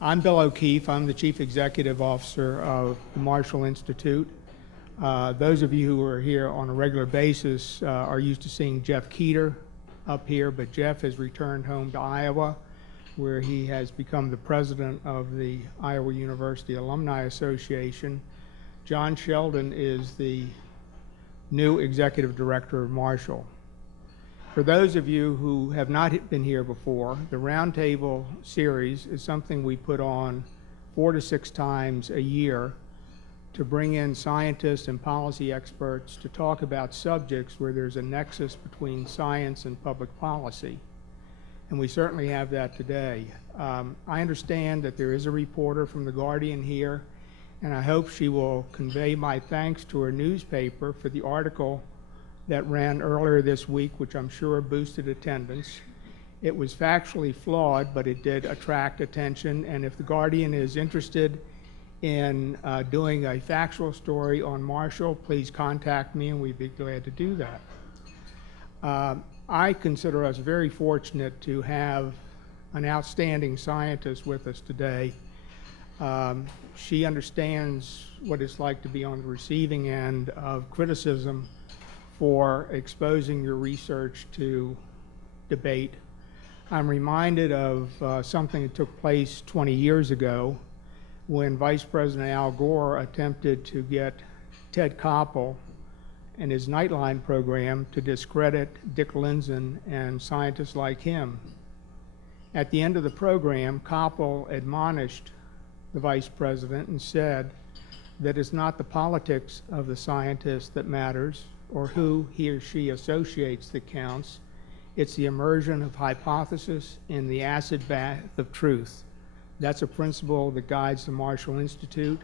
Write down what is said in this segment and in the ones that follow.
I'm Bill O'Keefe. I'm the Chief Executive Officer of the Marshall Institute. Those of you who are here on a regular basis are used to seeing Jeff Keeter up here, but Jeff has returned home to Iowa, where he has become the president of the Iowa University Alumni Association. John Sheldon is the new executive director of Marshall. For those of you who have not been here before, the Roundtable series is something we put on 4 to 6 times a year to bring in scientists and policy experts to talk about subjects where there's a nexus between science and public policy. And we certainly have that today. I understand that there is a reporter from The Guardian here, and I hope she will convey my thanks to her newspaper for the article that ran earlier this week, which I'm sure boosted attendance. It was factually flawed, but it did attract attention, and if The Guardian is interested in doing a factual story on Marshall, please contact me and we'd be glad to do that. I consider us very fortunate to have an outstanding scientist with us today. She understands what it's like to be on the receiving end of criticism for exposing your research to debate. I'm reminded of something that took place 20 years ago when Vice President Al Gore attempted to get Ted Koppel and his Nightline program to discredit Dick Lindzen and scientists like him. At the end of the program, Koppel admonished the Vice President and said that it's not the politics of the scientist that matters or who he or she associates that counts. It's the immersion of hypothesis in the acid bath of truth. That's a principle that guides the Marshall Institute,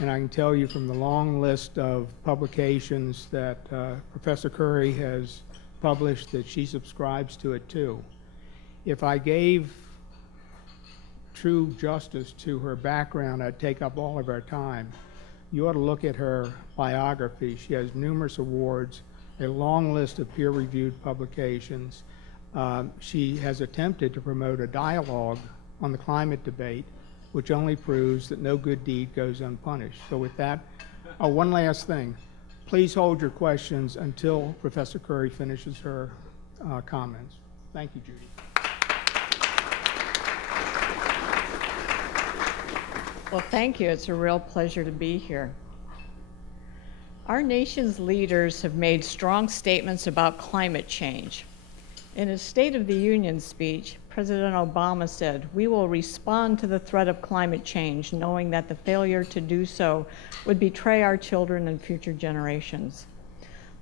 and I can tell you from the long list of publications that Professor Curry has published that she subscribes to it too. If I gave true justice to her background, I'd take up all of our time. You ought to look at her biography. She has numerous awards, a long list of peer-reviewed publications. She has attempted to promote a dialogue on the climate debate, which only proves that no good deed goes unpunished. So with that, one last thing. Please hold your questions until Professor Curry finishes her comments. Thank you, Judy. Well, thank you. It's a real pleasure to be here. Our nation's leaders have made strong statements about climate change. In his State of the Union speech, President Obama said, "We will respond to the threat of climate change, knowing that the failure to do so would betray our children and future generations."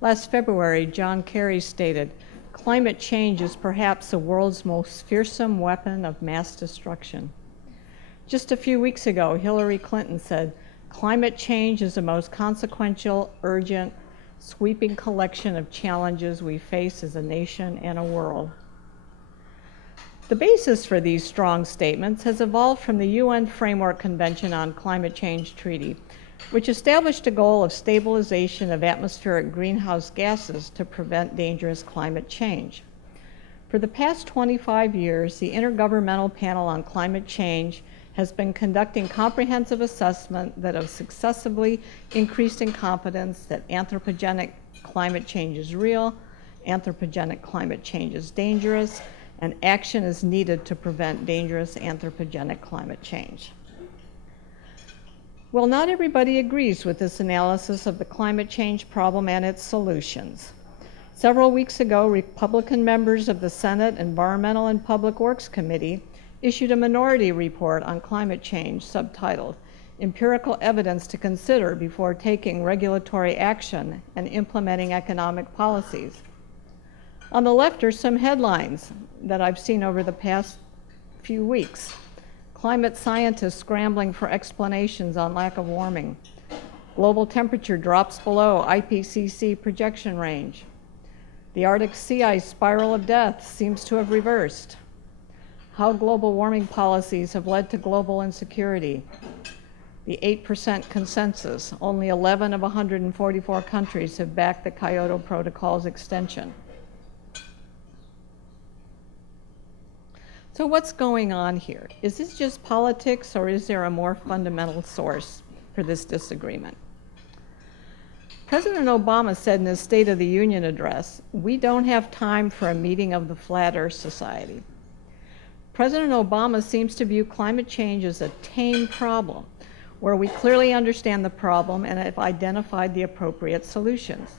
Last February, John Kerry stated, "Climate change is perhaps the world's most fearsome weapon of mass destruction." Just a few weeks ago, Hillary Clinton said, "Climate change is the most consequential, urgent, sweeping collection of challenges we face as a nation and a world." The basis for these strong statements has evolved from the UN Framework Convention on Climate Change Treaty, which established a goal of stabilization of atmospheric greenhouse gases to prevent dangerous climate change. For the past 25 years, the Intergovernmental Panel on Climate Change has been conducting comprehensive assessment that have successively increased in confidence that anthropogenic climate change is real, anthropogenic climate change is dangerous, and action is needed to prevent dangerous anthropogenic climate change. Well, not everybody agrees with this analysis of the climate change problem and its solutions. Several weeks ago, Republican members of the Senate Environmental and Public Works Committee issued a minority report on climate change subtitled "Empirical Evidence to Consider Before Taking Regulatory Action and Implementing Economic Policies." On the left are some headlines that I've seen over the past few weeks. Climate scientists scrambling for explanations on lack of warming. Global temperature drops below IPCC projection range. The Arctic sea ice spiral of death seems to have reversed. How global warming policies have led to global insecurity. The 8% consensus. Only 11 of 144 countries have backed the Kyoto Protocol's extension. So what's going on here? Is this just politics, or is there a more fundamental source for this disagreement? President Obama said in his State of the Union address, "We don't have time for a meeting of the Flat Earth Society." President Obama seems to view climate change as a tame problem, where we clearly understand the problem and have identified the appropriate solutions.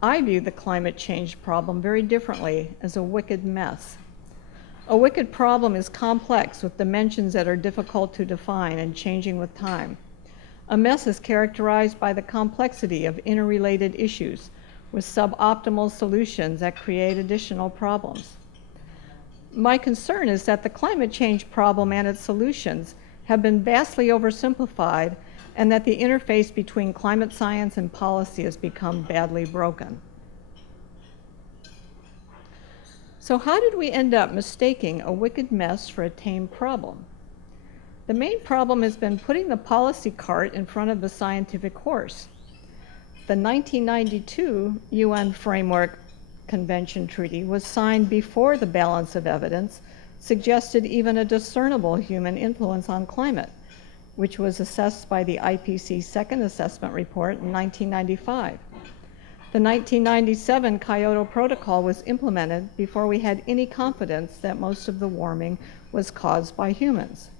I view the climate change problem very differently, as a wicked mess. A wicked problem is complex, with dimensions that are difficult to define and changing with time. A mess is characterized by the complexity of interrelated issues with suboptimal solutions that create additional problems. My concern is that the climate change problem and its solutions have been vastly oversimplified, and that the interface between climate science and policy has become badly broken. So how did we end up mistaking a wicked mess for a tame problem? The main problem has been putting the policy cart in front of the scientific horse. The 1992 UN Framework Convention Treaty was signed before the balance of evidence suggested even a discernible human influence on climate, which was assessed by the IPCC Second Assessment Report in 1995. The 1997 Kyoto Protocol was implemented before we had any confidence that most of the warming was caused by humans.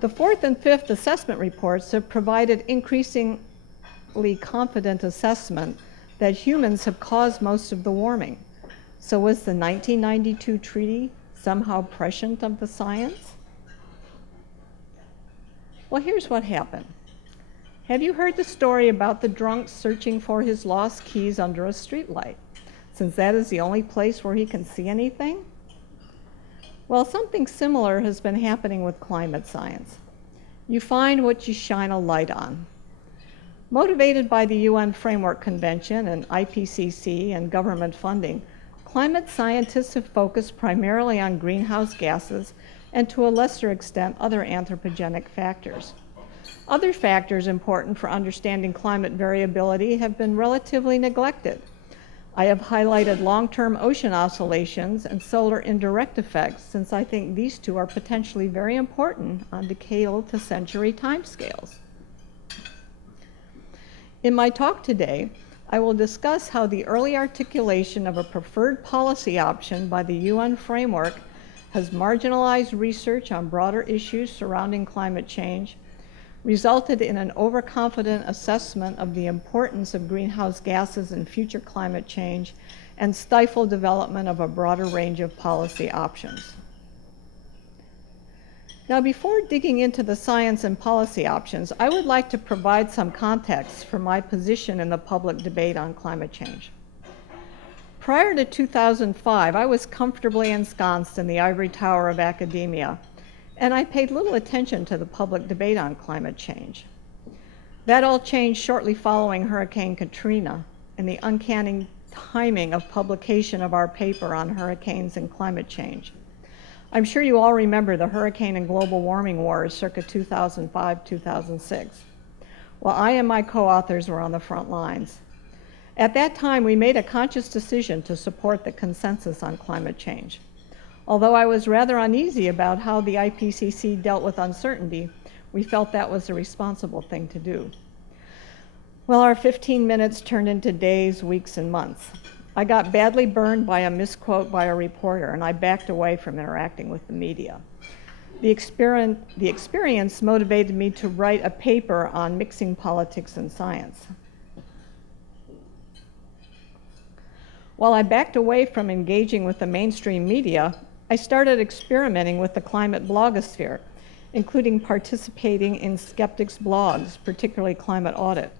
The fourth and fifth assessment reports have provided increasingly confident assessment that humans have caused most of the warming. So was the 1992 treaty somehow prescient of the science? Well, here's what happened. Have you heard the story about the drunk searching for his lost keys under a streetlight, since that is the only place where he can see anything? Well, something similar has been happening with climate science. You find what you shine a light on. Motivated by the UN Framework Convention and IPCC and government funding, climate scientists have focused primarily on greenhouse gases and, to a lesser extent, other anthropogenic factors. Other factors important for understanding climate variability have been relatively neglected. I have highlighted long-term ocean oscillations and solar indirect effects, since I think these two are potentially very important on decadal to century timescales. In my talk today, I will discuss how the early articulation of a preferred policy option by the UN framework has marginalized research on broader issues surrounding climate change, resulted in an overconfident assessment of the importance of greenhouse gases in future climate change, and stifled development of a broader range of policy options. Now, before digging into the science and policy options, I would like to provide some context for my position in the public debate on climate change. Prior to 2005, I was comfortably ensconced in the ivory tower of academia, and I paid little attention to the public debate on climate change. That all changed shortly following Hurricane Katrina and the uncanny timing of publication of our paper on hurricanes and climate change. I'm sure you all remember the hurricane and global warming wars circa 2005-2006. Well, I and my co-authors were on the front lines. At that time, we made a conscious decision to support the consensus on climate change. Although I was rather uneasy about how the IPCC dealt with uncertainty, we felt that was the responsible thing to do. Well, our 15 minutes turned into days, weeks, and months. I got badly burned by a misquote by a reporter, and I backed away from interacting with the media. The experience motivated me to write a paper on mixing politics and science. While I backed away from engaging with the mainstream media, I started experimenting with the climate blogosphere, including participating in skeptics' blogs, particularly Climate Audit.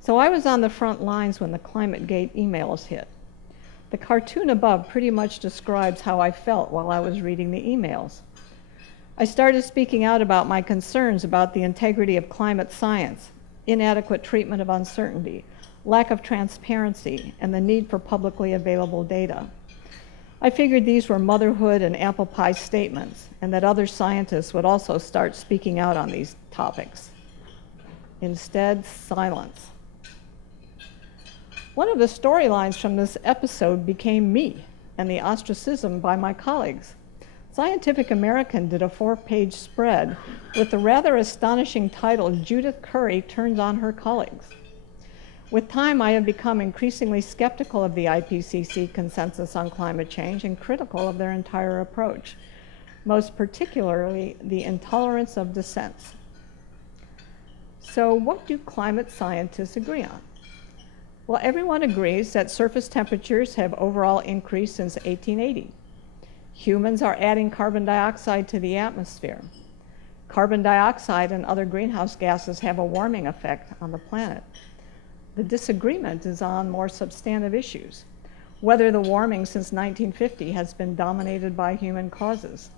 So I was on the front lines when the ClimateGate emails hit. The cartoon above pretty much describes how I felt while I was reading the emails. I started speaking out about my concerns about the integrity of climate science, inadequate treatment of uncertainty, lack of transparency, and the need for publicly available data. I figured these were motherhood and apple pie statements, and that other scientists would also start speaking out on these topics. Instead, silence. One of the storylines from this episode became me. and the ostracism by my colleagues. Scientific American did a 4-page spread with the rather astonishing title, "Judith Curry Turns on Her Colleagues." With time, I have become increasingly skeptical of the IPCC consensus on climate change and critical of their entire approach, most particularly the intolerance of dissents. So what do climate scientists agree on? Well, everyone agrees that surface temperatures have overall increased since 1880. Humans are adding carbon dioxide to the atmosphere. Carbon dioxide and other greenhouse gases have a warming effect on the planet. The disagreement is on more substantive issues, whether the warming since 1950 has been dominated by human causes,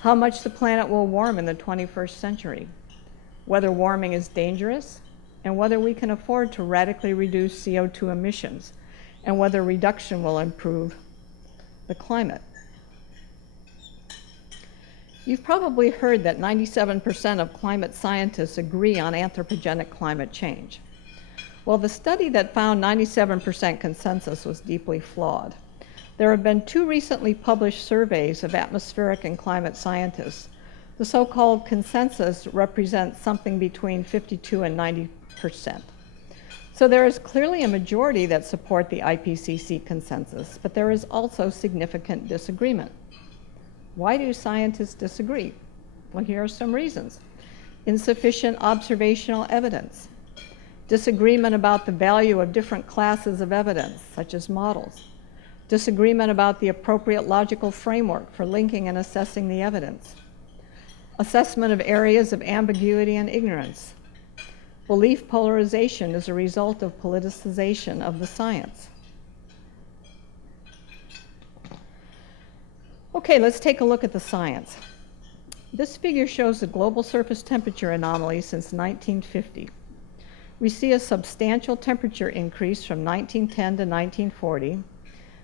how much the planet will warm in the 21st century, whether warming is dangerous, and whether we can afford to radically reduce CO2 emissions, and whether reduction will improve the climate. You've probably heard that 97% of climate scientists agree on anthropogenic climate change. Well, the study that found 97% consensus was deeply flawed. There have been 2 recently published surveys of atmospheric and climate scientists. The so-called consensus represents something between 52 and 90%. So there is clearly a majority that support the IPCC consensus, but there is also significant disagreement. Why do scientists disagree? Well, here are some reasons. Insufficient observational evidence. Disagreement about the value of different classes of evidence, such as models. Disagreement about the appropriate logical framework for linking and assessing the evidence. Assessment of areas of ambiguity and ignorance. Belief polarization as a result of politicization of the science. Okay, let's take a look at the science. This figure shows the global surface temperature anomaly since 1950. We see a substantial temperature increase from 1910 to 1940,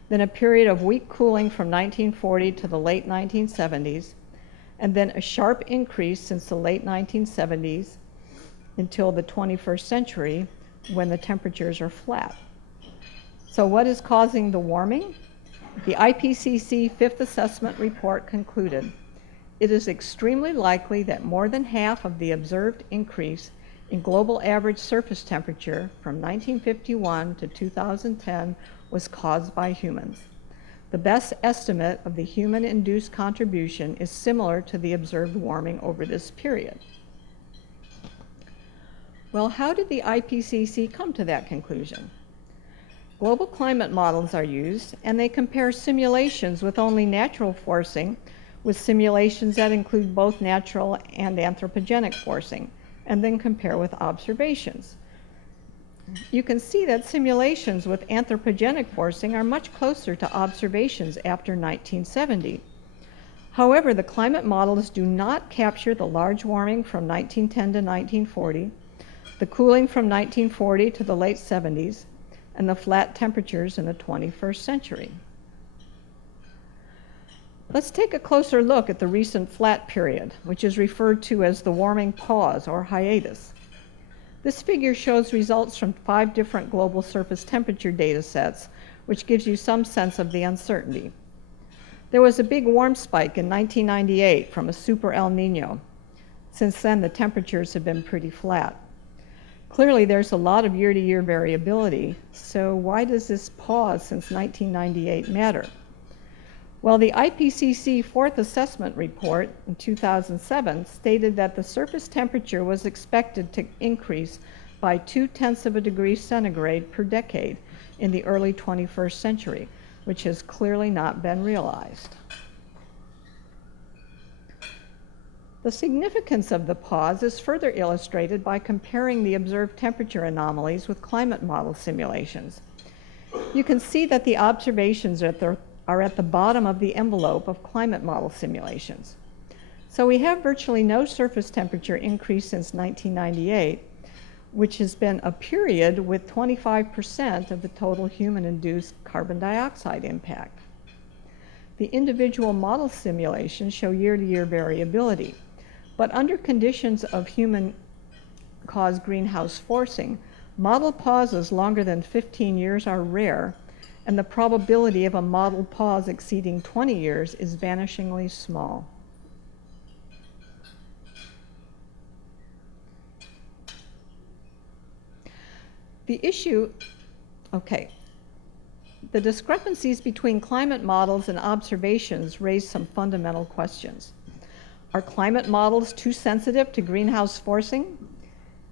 then a period of weak cooling from 1940 to the late 1970s, and then a sharp increase since the late 1970s until the 21st century when the temperatures are flat. So what is causing the warming? The IPCC Fifth Assessment Report concluded, it is extremely likely that more than half of the observed increase in global average surface temperature from 1951 to 2010 was caused by humans. The best estimate of the human-induced contribution is similar to the observed warming over this period. Well, how did the IPCC come to that conclusion? Global climate models are used, and they compare simulations with only natural forcing with simulations that include both natural and anthropogenic forcing, and then compare with observations. You can see that simulations with anthropogenic forcing are much closer to observations after 1970. However, the climate models do not capture the large warming from 1910 to 1940, the cooling from 1940 to the late 70s, and the flat temperatures in the 21st century. Let's take a closer look at the recent flat period, which is referred to as the warming pause or hiatus. This figure shows results from 5 different global surface temperature data sets, which gives you some sense of the uncertainty. There was a big warm spike in 1998 from a super El Nino. Since then, the temperatures have been pretty flat. Clearly, there's a lot of year-to-year variability, so why does this pause since 1998 matter? Well, the IPCC Fourth Assessment Report in 2007 stated that the surface temperature was expected to increase by 0.2 degrees centigrade per decade in the early 21st century, which has clearly not been realized. The significance of the pause is further illustrated by comparing the observed temperature anomalies with climate model simulations. You can see that the observations are at the bottom of the envelope of climate model simulations. So we have virtually no surface temperature increase since 1998, which has been a period with 25% of the total human-induced carbon dioxide impact. The individual model simulations show year-to-year variability, but under conditions of human-caused greenhouse forcing, model pauses longer than 15 years are rare, and the probability of a modeled pause exceeding 20 years is vanishingly small. The discrepancies between climate models and observations raise some fundamental questions. Are climate models too sensitive to greenhouse forcing?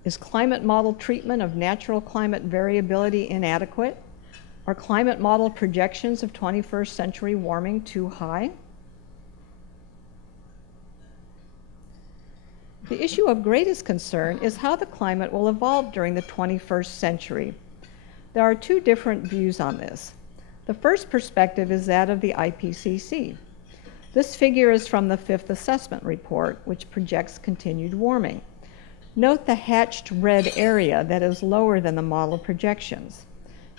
Is climate model treatment of natural climate variability inadequate? Are climate model projections of 21st century warming too high? The issue of greatest concern is how the climate will evolve during the 21st century. There are two different views on this. The first perspective is that of the IPCC. This figure is from the Fifth Assessment Report, which projects continued warming. Note the hatched red area that is lower than the model projections.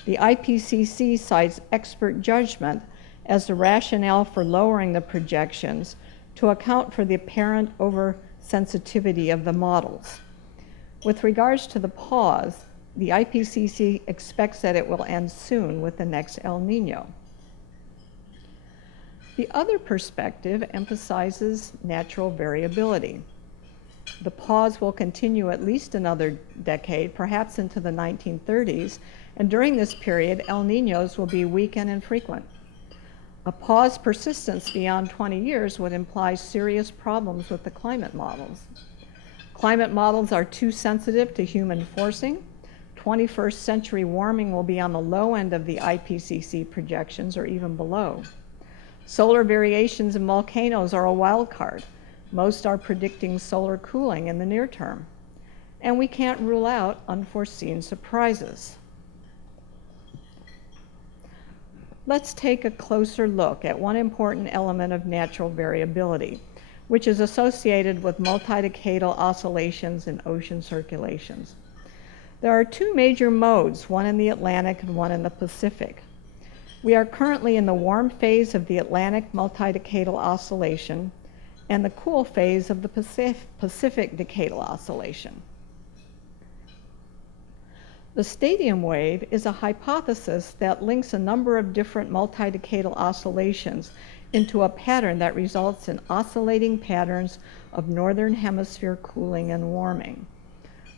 The IPCC cites expert judgment as the rationale for lowering the projections to account for the apparent oversensitivity of the models. With regards to the pause, the IPCC expects that it will end soon with the next El Nino. The other perspective emphasizes natural variability. The pause will continue at least another decade, perhaps into the 1930s, and during this period, El Niños will be weak and infrequent. A pause persistence beyond 20 years would imply serious problems with the climate models. Climate models are too sensitive to human forcing. 21st century warming will be on the low end of the IPCC projections or even below. Solar variations and volcanoes are a wild card. Most are predicting solar cooling in the near term. And we can't rule out unforeseen surprises. Let's take a closer look at one important element of natural variability, which is associated with multi-decadal oscillations in ocean circulations. There are two major modes, one in the Atlantic and one in the Pacific. We are currently in the warm phase of the Atlantic multi-decadal oscillation and the cool phase of the Pacific decadal oscillation. The stadium wave is a hypothesis that links a number of different multi-decadal oscillations into a pattern that results in oscillating patterns of northern hemisphere cooling and warming.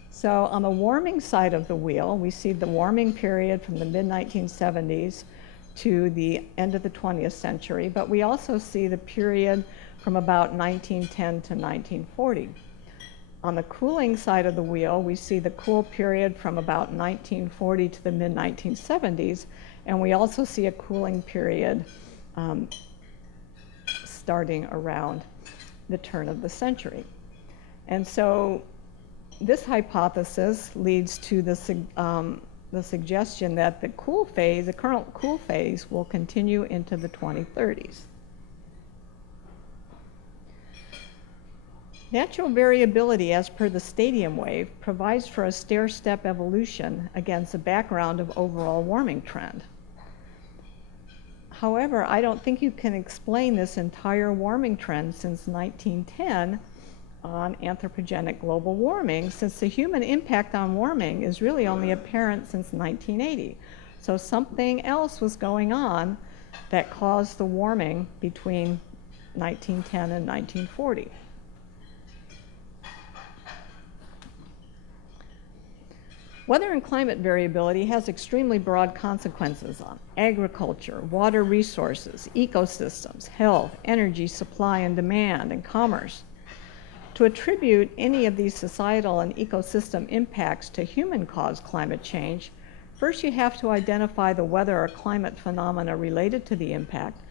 So on the warming side of the wheel, we see the warming period from the mid-1970s to the end of the 20th century, but we also see the period from about 1910 to 1940. On the cooling side of the wheel, we see the cool period from about 1940 to the mid-1970s, and we also see a cooling period starting around the turn of the century. And so this hypothesis leads to the suggestion that the current cool phase will continue into the 2030s. Natural variability, as per the stadium wave, provides for a stair-step evolution against a background of overall warming trend. However, I don't think you can explain this entire warming trend since 1910 on anthropogenic global warming, since the human impact on warming is really only apparent since 1980. So something else was going on that caused the warming between 1910 and 1940. Weather and climate variability has extremely broad consequences on agriculture, water resources, ecosystems, health, energy supply and demand, and commerce. To attribute any of these societal and ecosystem impacts to human-caused climate change, first you have to identify the weather or climate phenomena related to the impact,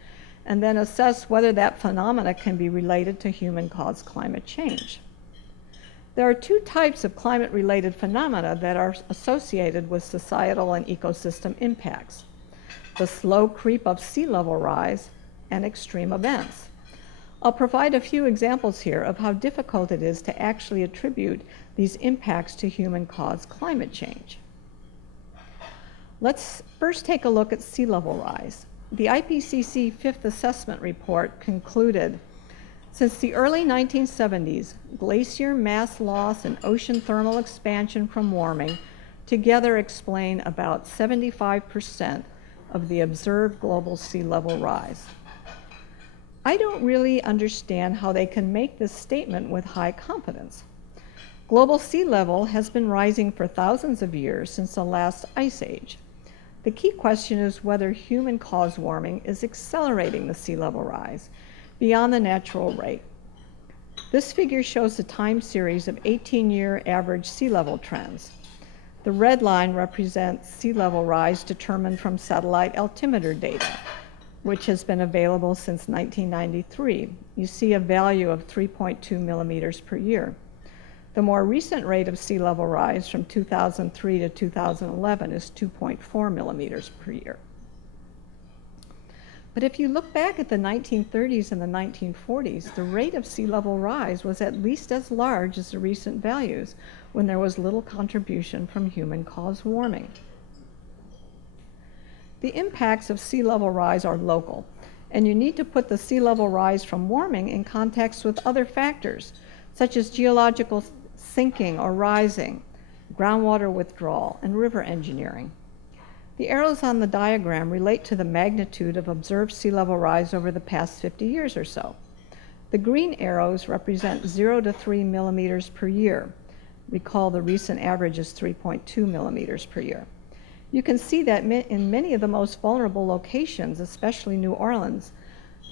and then assess whether that phenomena can be related to human-caused climate change. There are two types of climate-related phenomena that are associated with societal and ecosystem impacts: the slow creep of sea level rise and extreme events. I'll provide a few examples here of how difficult it is to actually attribute these impacts to human-caused climate change. Let's first take a look at sea level rise. The IPCC Fifth Assessment Report concluded, since the early 1970s, glacier mass loss and ocean thermal expansion from warming together explain about 75% of the observed global sea level rise. I don't really understand how they can make this statement with high confidence. Global sea level has been rising for thousands of years since the last ice age. The key question is whether human-caused warming is accelerating the sea level rise beyond the natural rate. This figure shows the time series of 18-year average sea level trends. The red line represents sea level rise determined from satellite altimeter data, which has been available since 1993. You see a value of 3.2 millimeters per year. The more recent rate of sea level rise from 2003 to 2011 is 2.4 millimeters per year. But if you look back at the 1930s and the 1940s, the rate of sea level rise was at least as large as the recent values when there was little contribution from human-caused warming. The impacts of sea level rise are local, and you need to put the sea level rise from warming in context with other factors, such as geological sinking or rising, groundwater withdrawal, and river engineering. The arrows on the diagram relate to the magnitude of observed sea level rise over the past 50 years or so. The green arrows represent 0 to 3 millimeters per year. Recall the recent average is 3.2 millimeters per year. You can see that in many of the most vulnerable locations, especially New Orleans,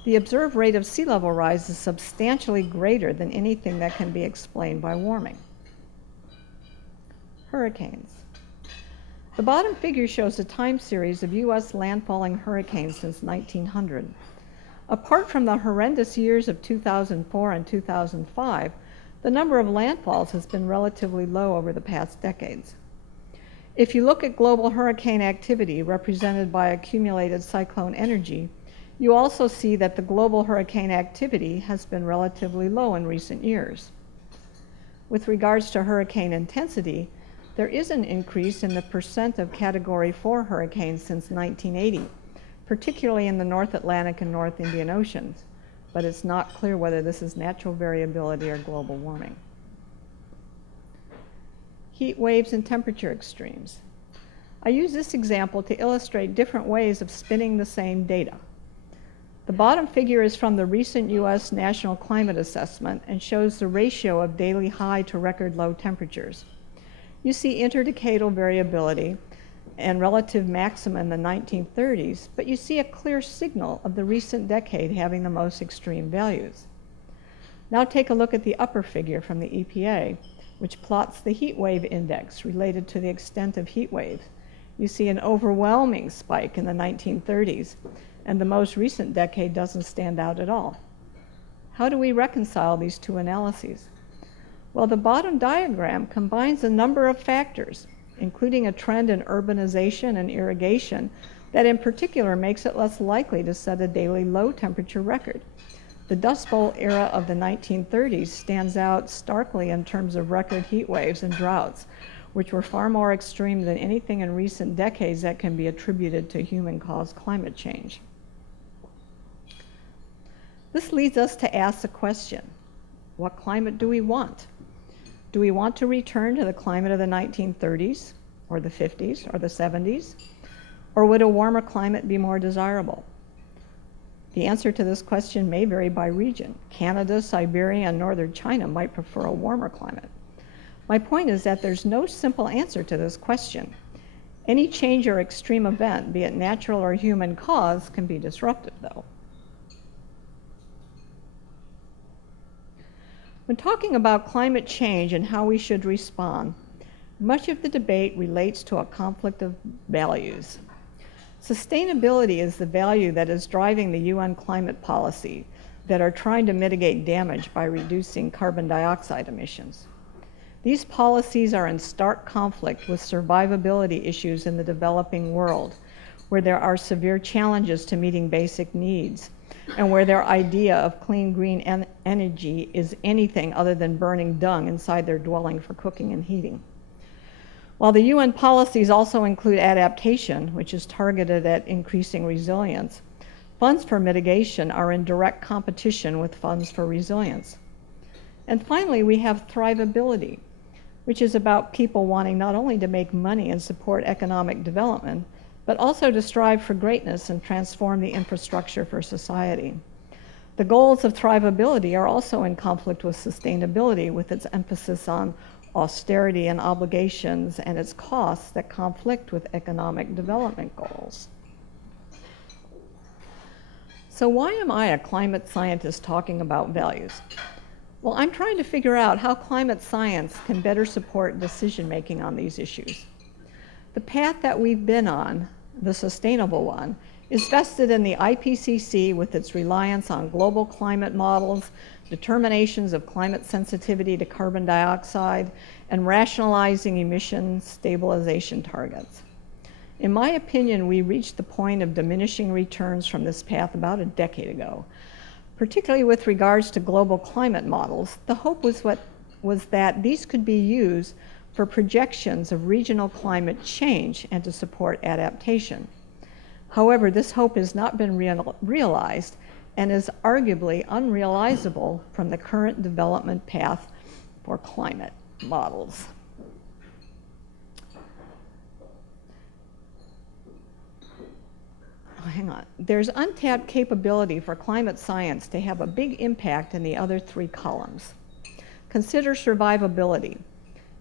the observed rate of sea level rise is substantially greater than anything that can be explained by warming. Hurricanes. The bottom figure shows a time series of U.S. landfalling hurricanes since 1900. Apart from the horrendous years of 2004 and 2005, the number of landfalls has been relatively low over the past decades. If you look at global hurricane activity represented by accumulated cyclone energy, you also see that the global hurricane activity has been relatively low in recent years. With regards to hurricane intensity, there is an increase in the percent of Category 4 hurricanes since 1980, particularly in the North Atlantic and North Indian Oceans, but it's not clear whether this is natural variability or global warming. Heat waves and temperature extremes. I use this example to illustrate different ways of spinning the same data. The bottom figure is from the recent U.S. National Climate Assessment and shows the ratio of daily high to record low temperatures. You see interdecadal variability and relative maxima in the 1930s, but you see a clear signal of the recent decade having the most extreme values. Now take a look at the upper figure from the EPA, which plots the heat wave index related to the extent of heat waves. You see an overwhelming spike in the 1930s, and the most recent decade doesn't stand out at all. How do we reconcile these two analyses? Well, the bottom diagram combines a number of factors, including a trend in urbanization and irrigation that in particular makes it less likely to set a daily low temperature record. The Dust Bowl era of the 1930s stands out starkly in terms of record heat waves and droughts, which were far more extreme than anything in recent decades that can be attributed to human-caused climate change. This leads us to ask the question, what climate do we want? Do we want to return to the climate of the 1930s, or the 50s, or the 70s? Or would a warmer climate be more desirable? The answer to this question may vary by region. Canada, Siberia, and northern China might prefer a warmer climate. My point is that there's no simple answer to this question. Any change or extreme event, be it natural or human cause, can be disruptive, though. When talking about climate change and how we should respond, much of the debate relates to a conflict of values. Sustainability is the value that is driving the UN climate policy that are trying to mitigate damage by reducing carbon dioxide emissions. These policies are in stark conflict with survivability issues in the developing world, where there are severe challenges to meeting basic needs, and where their idea of clean green energy is anything other than burning dung inside their dwelling for cooking and heating. While the UN policies also include adaptation, which is targeted at increasing resilience, funds for mitigation are in direct competition with funds for resilience. And finally, we have thrivability, which is about people wanting not only to make money and support economic development, but also to strive for greatness and transform the infrastructure for society. The goals of thrivability are also in conflict with sustainability, with its emphasis on austerity and obligations and its costs that conflict with economic development goals. So why am I, a climate scientist, talking about values? Well, I'm trying to figure out how climate science can better support decision-making on these issues. The path that we've been on, the sustainable one, is vested in the IPCC with its reliance on global climate models, determinations of climate sensitivity to carbon dioxide, and rationalizing emission stabilization targets. In my opinion, we reached the point of diminishing returns from this path about a decade ago. Particularly with regards to global climate models, the hope was that these could be used for projections of regional climate change and to support adaptation. However, this hope has not been realized and is arguably unrealizable from the current development path for climate models. Hang on. There's untapped capability for climate science to have a big impact in the other three columns. Consider survivability.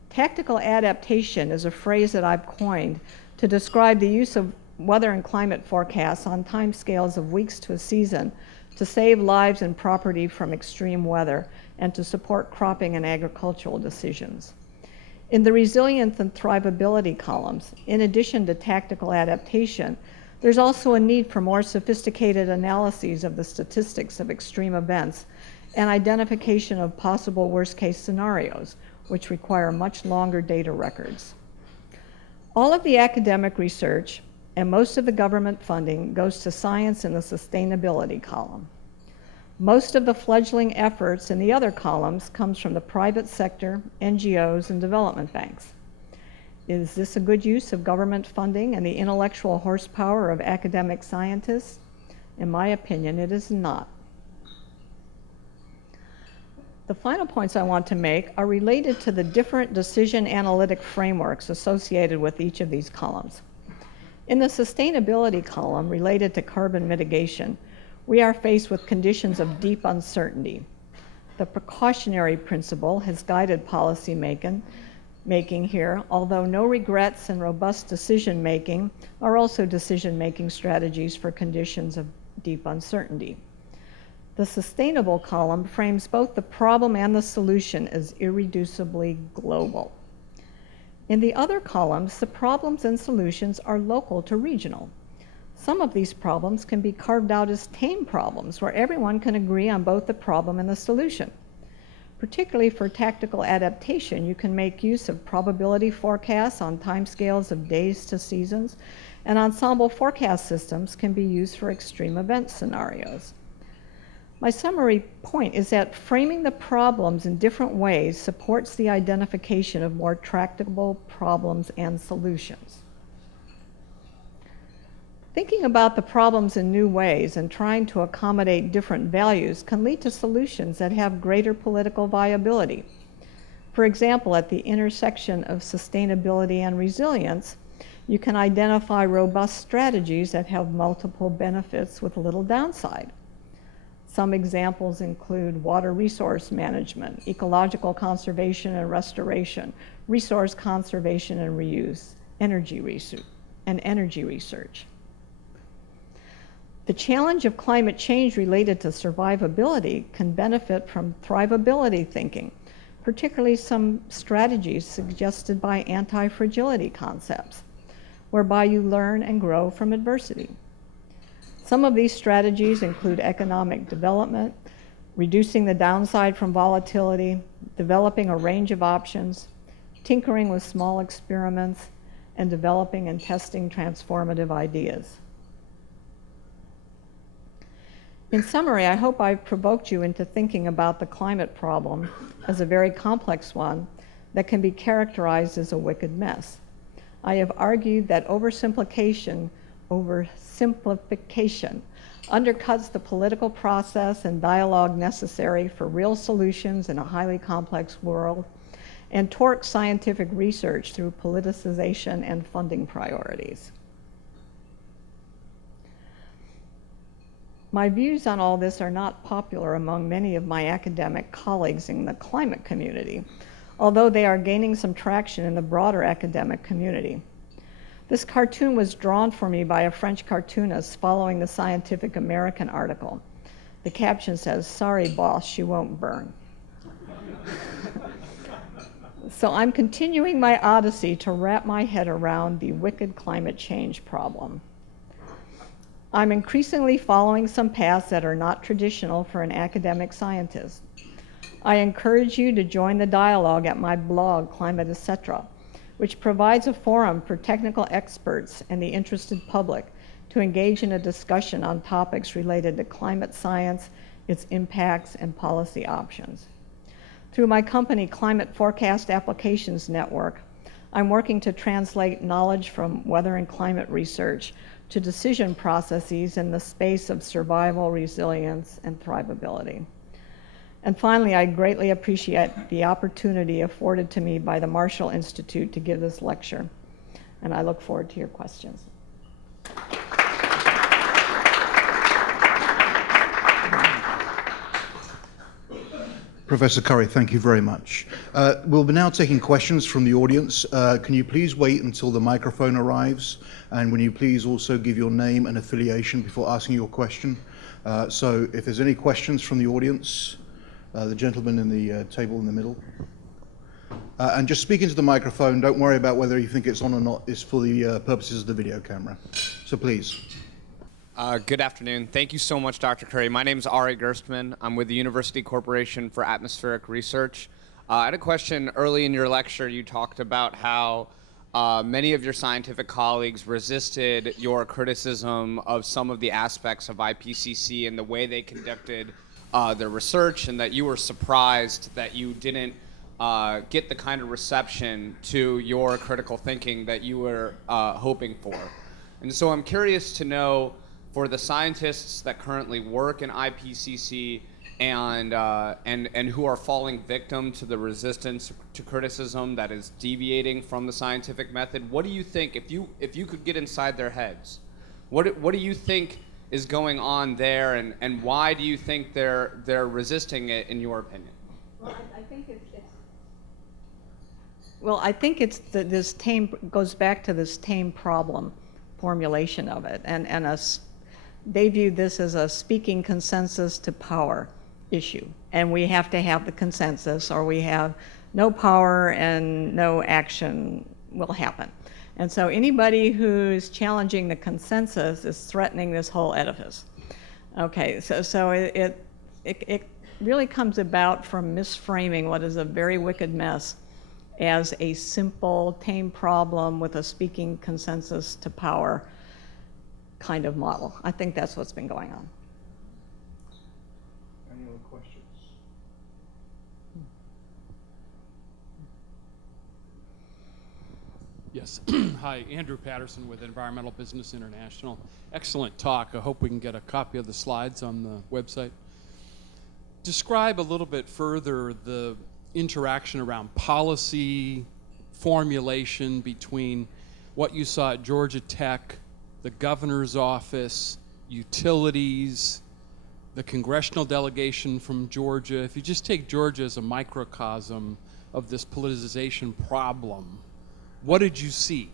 Tactical adaptation is a phrase that I've coined to describe the use of weather and climate forecasts on timescales of weeks to a season to save lives and property from extreme weather and to support cropping and agricultural decisions. In the resilience and thrivability columns, in addition to tactical adaptation, there's also a need for more sophisticated analyses of the statistics of extreme events and identification of possible worst-case scenarios, which require much longer data records. All of the academic research and most of the government funding goes to science in the sustainability column. Most of the fledgling efforts in the other columns comes from the private sector, NGOs, and development banks. Is this a good use of government funding and the intellectual horsepower of academic scientists? In my opinion, it is not. The final points I want to make are related to the different decision analytic frameworks associated with each of these columns. In the sustainability column related to carbon mitigation, we are faced with conditions of deep uncertainty. The precautionary principle has guided policy making here, although no regrets and robust decision-making are also decision-making strategies for conditions of deep uncertainty. The sustainable column frames both the problem and the solution as irreducibly global. In the other columns, the problems and solutions are local to regional. Some of these problems can be carved out as tame problems where everyone can agree on both the problem and the solution. Particularly for tactical adaptation, you can make use of probability forecasts on timescales of days to seasons, and ensemble forecast systems can be used for extreme event scenarios. My summary point is that framing the problems in different ways supports the identification of more tractable problems and solutions. Thinking about the problems in new ways and trying to accommodate different values can lead to solutions that have greater political viability. For example, at the intersection of sustainability and resilience, you can identify robust strategies that have multiple benefits with little downside. Some examples include water resource management, ecological conservation and restoration, resource conservation and reuse, energy research. The challenge of climate change related to survivability can benefit from thrivability thinking, particularly some strategies suggested by anti-fragility concepts, whereby you learn and grow from adversity. Some of these strategies include economic development, reducing the downside from volatility, developing a range of options, tinkering with small experiments, and developing and testing transformative ideas. In summary, I hope I've provoked you into thinking about the climate problem as a very complex one that can be characterized as a wicked mess. I have argued that oversimplification undercuts the political process and dialogue necessary for real solutions in a highly complex world and torques scientific research through politicization and funding priorities. My views on all this are not popular among many of my academic colleagues in the climate community, although they are gaining some traction in the broader academic community. This cartoon was drawn for me by a French cartoonist following the Scientific American article. The caption says, "Sorry, boss, she won't burn." So I'm continuing my odyssey to wrap my head around the wicked climate change problem. I'm increasingly following some paths that are not traditional for an academic scientist. I encourage you to join the dialogue at my blog, Climate Etc., which provides a forum for technical experts and the interested public to engage in a discussion on topics related to climate science, its impacts, and policy options. Through my company, Climate Forecast Applications Network, I'm working to translate knowledge from weather and climate research to decision processes in the space of survival, resilience, and thrivability. And finally, I greatly appreciate the opportunity afforded to me by the Marshall Institute to give this lecture, and I look forward to your questions. Professor Curry, thank you very much. We'll be now taking questions from the audience. Can you please wait until the microphone arrives? And will you please also give your name and affiliation before asking your question? So if there's any questions from the audience, the gentleman in the table in the middle. And just speak into the microphone. Don't worry about whether you think it's on or not. It's for the purposes of the video camera. So please. Good afternoon. Thank you so much, Dr. Curry. My name is Ari Gerstmann. I'm with the University Corporation for Atmospheric Research. I had a question early in your lecture. You talked about how many of your scientific colleagues resisted your criticism of some of the aspects of IPCC and the way they conducted their research, and that you were surprised that you didn't get the kind of reception to your critical thinking that you were hoping for. And so I'm curious to know, for the scientists that currently work in IPCC and who are falling victim to the resistance to criticism that is deviating from the scientific method, what do you think, if you could get inside their heads, what do you think is going on there, and why do you think they're resisting it, in your opinion? Well, I think it's this tame, goes back to this tame problem formulation of it, and they view this as a speaking consensus to power issue, and we have to have the consensus, or we have no power and no action will happen. And so anybody who's challenging the consensus is threatening this whole edifice. Okay, so it really comes about from misframing what is a very wicked mess as a simple, tame problem with a speaking consensus to power kind of model. I think that's what's been going on. Any other questions? Yes. Hi, Andrew Patterson with Environmental Business International. Excellent talk. I hope we can get a copy of the slides on the website. Describe a little bit further the interaction around policy formulation between what you saw at Georgia Tech, the governor's office, utilities, the congressional delegation from Georgia. If you just take Georgia as a microcosm of this politicization problem, what did you see?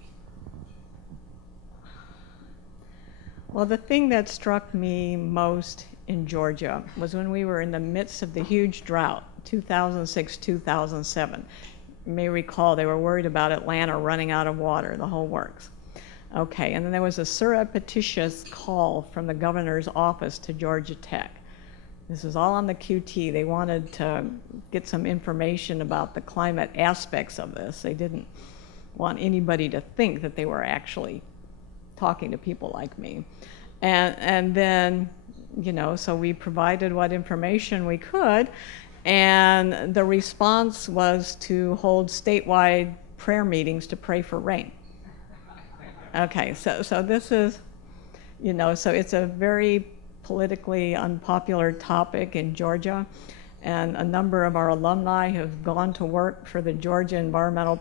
Well, the thing that struck me most in Georgia was when we were in the midst of the huge drought, 2006, 2007. You may recall they were worried about Atlanta running out of water, the whole works. Okay, and then there was a surreptitious call from the governor's office to Georgia Tech. This was all on the QT. They wanted to get some information about the climate aspects of this. They didn't want anybody to think that they were actually talking to people like me. And then, you know, so we provided what information we could, and the response was to hold statewide prayer meetings to pray for rain. Okay, so this is, you know, so it's a very politically unpopular topic in Georgia, and a number of our alumni have gone to work for the Georgia Environmental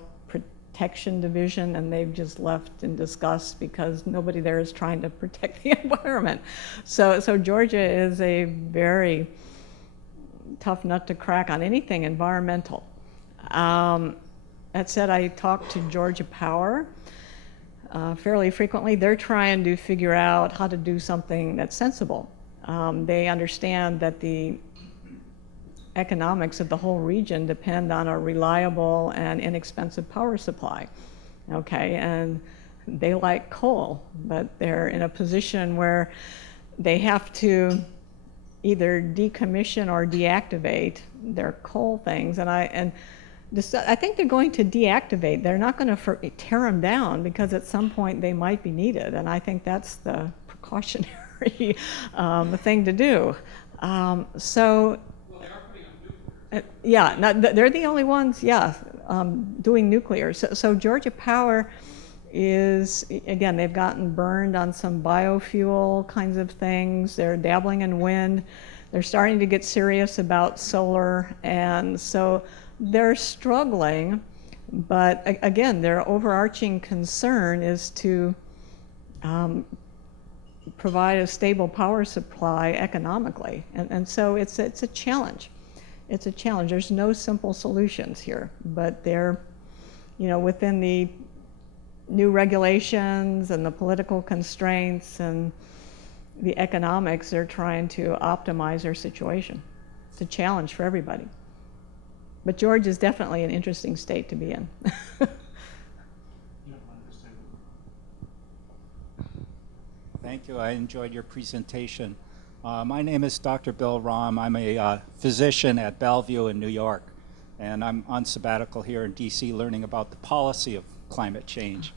protection division, and they've just left in disgust because nobody there is trying to protect the environment. So Georgia is a very tough nut to crack on anything environmental. That said, I talk to Georgia Power fairly frequently. They're trying to figure out how to do something that's sensible. They understand that the economics of the whole region depend on a reliable and inexpensive power supply. Okay, and they like coal, but they're in a position where they have to either decommission or deactivate their coal things, and I think they're going to deactivate. They're not going to tear them down because at some point they might be needed, and I think that's the precautionary thing to do. Yeah, they're the only ones, yeah, doing nuclear. So Georgia Power is, again, they've gotten burned on some biofuel kinds of things. They're dabbling in wind. They're starting to get serious about solar. And so they're struggling. But again, their overarching concern is to provide a stable power supply economically. And so it's a challenge. It's a challenge. There's no simple solutions here, but they're, within the new regulations and the political constraints and the economics, they're trying to optimize their situation. It's a challenge for everybody. But Georgia is definitely an interesting state to be in. Thank you. I enjoyed your presentation. My name is Dr. Bill Rahm. I'm a physician at Bellevue in New York, and I'm on sabbatical here in DC learning about the policy of climate change.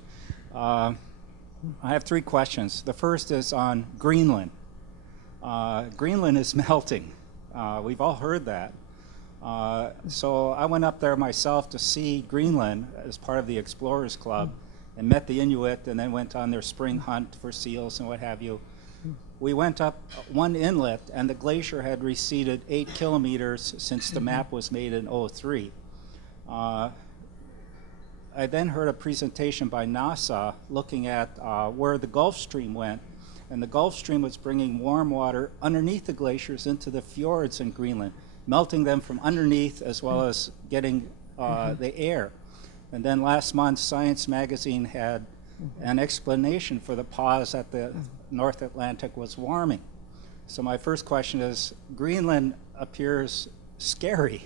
I have 3 questions. The first is on Greenland. Greenland is melting. We've all heard that. So I went up there myself to see Greenland as part of the Explorers Club and met the Inuit and then went on their spring hunt for seals and what have you. We went up one inlet and the glacier had receded 8 kilometers since the map was made in '03. I then heard a presentation by NASA looking at where the Gulf Stream went, and the Gulf Stream was bringing warm water underneath the glaciers into the fjords in Greenland, melting them from underneath as well as getting the air. And then last month, Science Magazine had an explanation for the pause that the North Atlantic was warming. So my first question is, Greenland appears scary.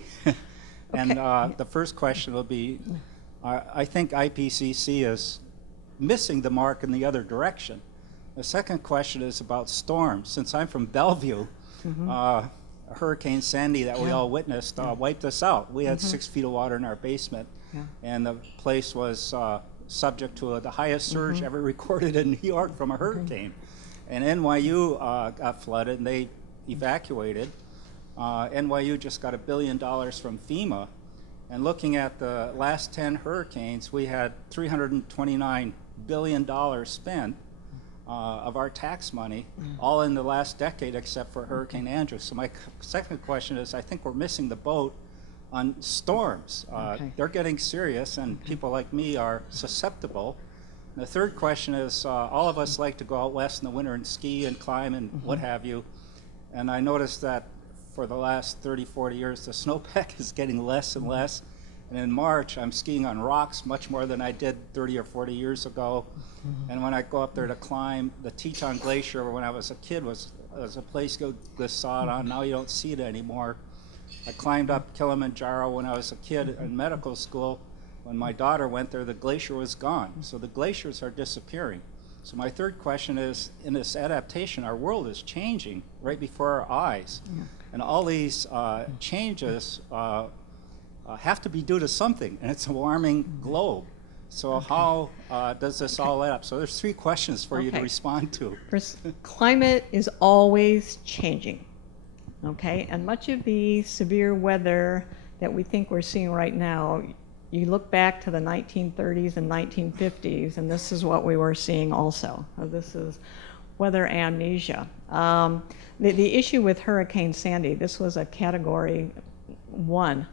And the first question will be, I think IPCC is missing the mark in the other direction. The second question is about storms. Since I'm from Bellevue, Hurricane Sandy that we all witnessed wiped us out. We had 6 feet of water in our basement, and the place was subject to the highest surge ever recorded in New York from a hurricane. And NYU got flooded, and they evacuated. NYU just got $1 billion from FEMA. And looking at the last 10 hurricanes, we had $329 billion spent of our tax money, all in the last decade except for Hurricane Andrew. So my second question is, I think we're missing the boat on storms. They're getting serious, and people like me are susceptible. And the third question is, all of us like to go out west in the winter and ski and climb and what have you. And I noticed that for the last 30, 40 years, the snowpack is getting less and less. And in March, I'm skiing on rocks much more than I did 30 or 40 years ago. And when I go up there to climb, the Teton Glacier, when I was a kid, was a place you go saw it on. Now you don't see it anymore. I climbed up Kilimanjaro when I was a kid in medical school. When my daughter went there, the glacier was gone. So the glaciers are disappearing. So my third question is, in this adaptation, our world is changing right before our eyes. And all these changes have to be due to something, and it's a warming globe. So how does this all add up? So there's 3 questions for you to respond to. First, climate is always changing, okay? And much of the severe weather that we think we're seeing right now, you look back to the 1930s and 1950s, and this is what we were seeing also. This is weather amnesia. The issue with Hurricane Sandy, this was a Category 1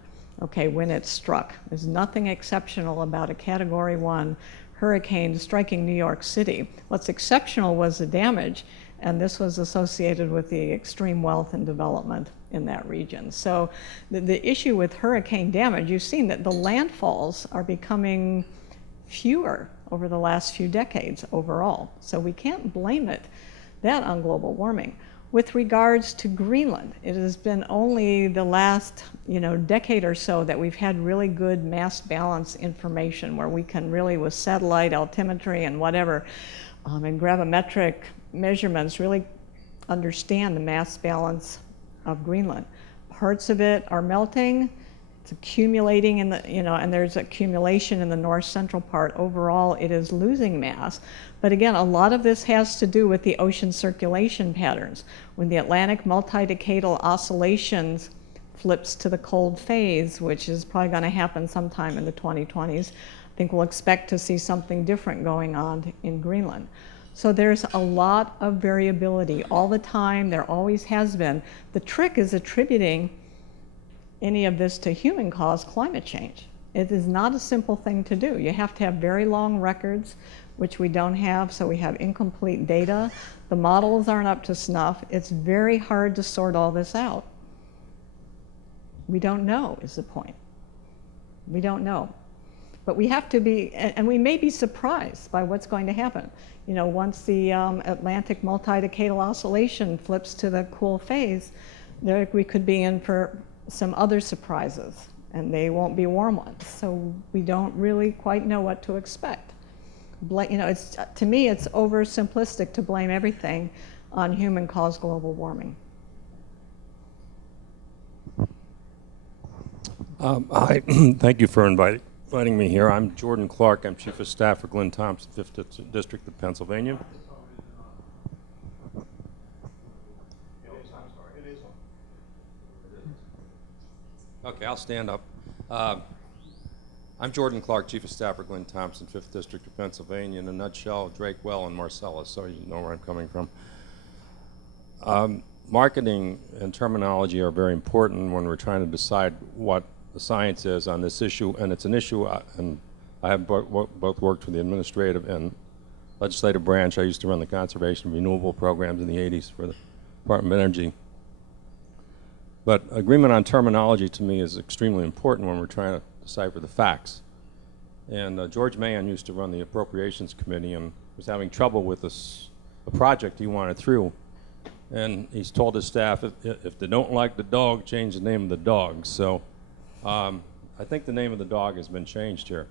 okay, when it struck. There's nothing exceptional about a Category 1 hurricane striking New York City. What's exceptional was the damage, and this was associated with the extreme wealth and development in that region. So the issue with hurricane damage, you've seen that the landfalls are becoming fewer over the last few decades overall. So we can't blame that on global warming. With regards to Greenland, it has been only the last decade or so that we've had really good mass balance information where we can really, with satellite altimetry and whatever, and gravimetric measurements, really understand the mass balance of Greenland. Parts of it are melting. It's accumulating in the, and there's accumulation in the north central part. Overall, it is losing mass. But again, a lot of this has to do with the ocean circulation patterns. When the Atlantic multi-decadal oscillations flips to the cold phase, which is probably going to happen sometime in the 2020s, I think we'll expect to see something different going on in Greenland. So there's a lot of variability all the time. There always has been. The trick is attributing any of this to human-caused climate change. It is not a simple thing to do. You have to have very long records, which we don't have, so we have incomplete data. The models aren't up to snuff. It's very hard to sort all this out. We don't know, is the point. We don't know. But we have to be, and we may be surprised by what's going to happen. Once the Atlantic multi-decadal oscillation flips to the cool phase, we could be in for some other surprises, and they won't be warm ones. So we don't really quite know what to expect. To me, it's oversimplistic to blame everything on human-caused global warming. Hi, thank you for inviting me here. I'm Jordan Clark. I'm Chief of Staff for Glenn Thompson, 5th District of Pennsylvania. Okay, I'll stand up. I'm Jordan Clark, Chief of Staff for Glenn Thompson, 5th District of Pennsylvania. In a nutshell, Drake Well and Marcellus, so you know where I'm coming from. Marketing and terminology are very important when we're trying to decide what the science is on this issue, and it's an issue, and I have both worked for the administrative and legislative branch. I used to run the conservation renewable programs in the 80s for the Department of Energy. But agreement on terminology to me is extremely important when we're trying to decipher the facts. And George Mahan used to run the Appropriations Committee and was having trouble with a project he wanted through. And he's told his staff, if they don't like the dog, change the name of the dog. So I think the name of the dog has been changed here.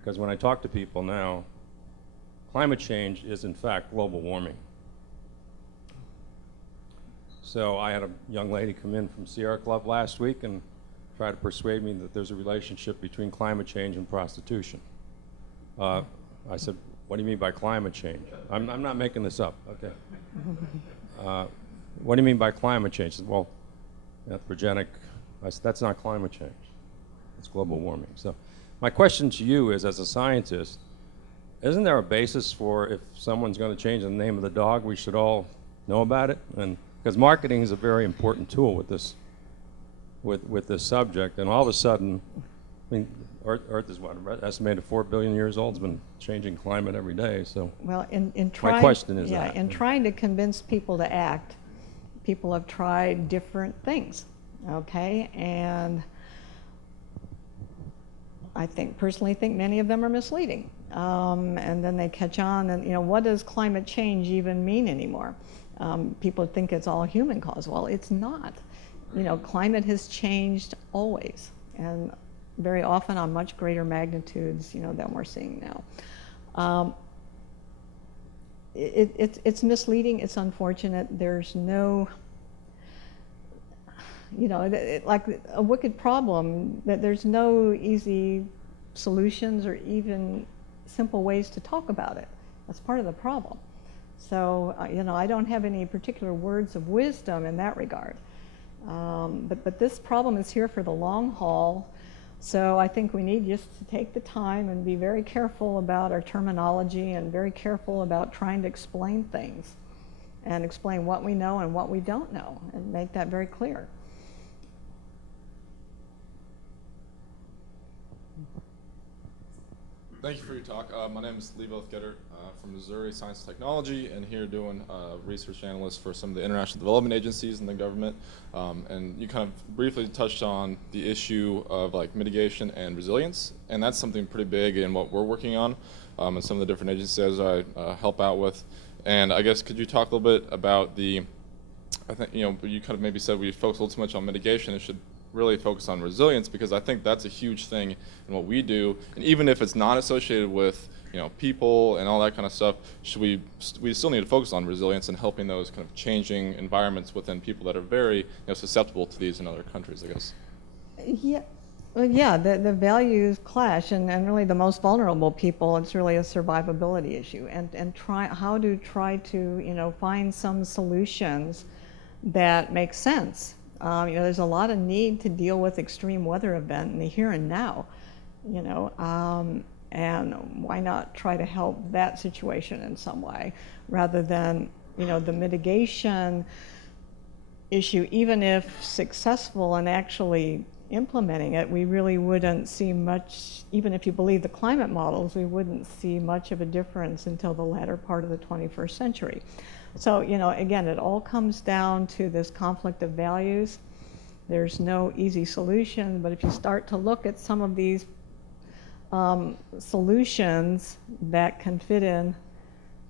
Because when I talk to people now, climate change is in fact global warming. So I had a young lady come in from Sierra Club last week and try to persuade me that there's a relationship between climate change and prostitution. I said, what do you mean by climate change? I'm not making this up, okay. What do you mean by climate change? She said, well, anthropogenic. I said, that's not climate change. It's global warming. So my question to you is, as a scientist, isn't there a basis for if someone's going to change the name of the dog, we should all know about it? And because marketing is a very important tool with this subject, and all of a sudden, I mean, Earth is what, estimated 4 billion years old. It's been changing climate every day. So, well, in trying, my question is in trying to convince people to act, people have tried different things, okay? And I personally think many of them are misleading. And then they catch on, and what does climate change even mean anymore? People think it's all human cause. Well, it's not. Climate has changed always, and very often on much greater magnitudes, than we're seeing now. It's misleading. It's unfortunate. There's no, like a wicked problem, that there's no easy solutions or even simple ways to talk about it. That's part of the problem. So, I don't have any particular words of wisdom in that regard. But this problem is here for the long haul. So I think we need just to take the time and be very careful about our terminology and very careful about trying to explain things and explain what we know and what we don't know and make that very clear. Thank you for your talk. My name is Lee Getter from Missouri Science and Technology, and here doing research analyst for some of the international development agencies in the government. And you kind of briefly touched on the issue of like mitigation and resilience, and that's something pretty big in what we're working on, and some of the different agencies I help out with. And I guess could you talk a little bit about the, I think you kind of maybe said we focus a little too much on mitigation. It should really focus on resilience, because I think that's a huge thing in what we do. And even if it's not associated with people and all that kind of stuff, we still need to focus on resilience and helping those kind of changing environments within people that are very susceptible to these in other countries, I guess. Yeah. Well, yeah, the values clash, and really the most vulnerable people, it's really a survivability issue, and how to try to find some solutions that make sense. There's a lot of need to deal with extreme weather event in the here and now, and why not try to help that situation in some way, rather than, the mitigation issue, even if successful in actually implementing it, we really wouldn't see much, even if you believe the climate models, we wouldn't see much of a difference until the latter part of the 21st century. So, again, it all comes down to this conflict of values. There's no easy solution, but if you start to look at some of these solutions that can fit in,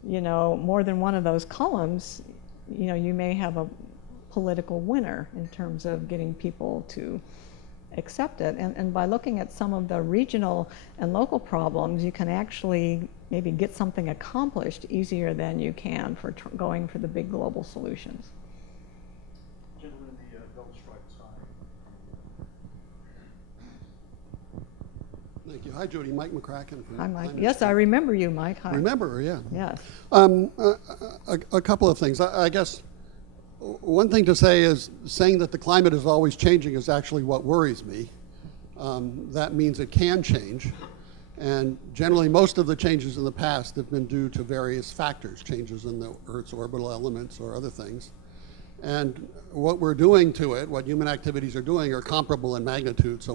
more than one of those columns, you may have a political winner in terms of getting people to accept it. And by looking at some of the regional and local problems, you can actually maybe get something accomplished easier than you can for going for the big global solutions. Gentleman in the gold striped tie. Thank you. Hi, Judy. Mike McCracken. Hi, Mike. Yes, I remember you, Mike. Hi. Remember, yeah. Yes. A couple of things. I guess one thing to say is saying that the climate is always changing is actually what worries me. That means it can change. And generally, most of the changes in the past have been due to various factors, changes in the Earth's orbital elements or other things. And what we're doing to it, what human activities are doing, are comparable in magnitude, so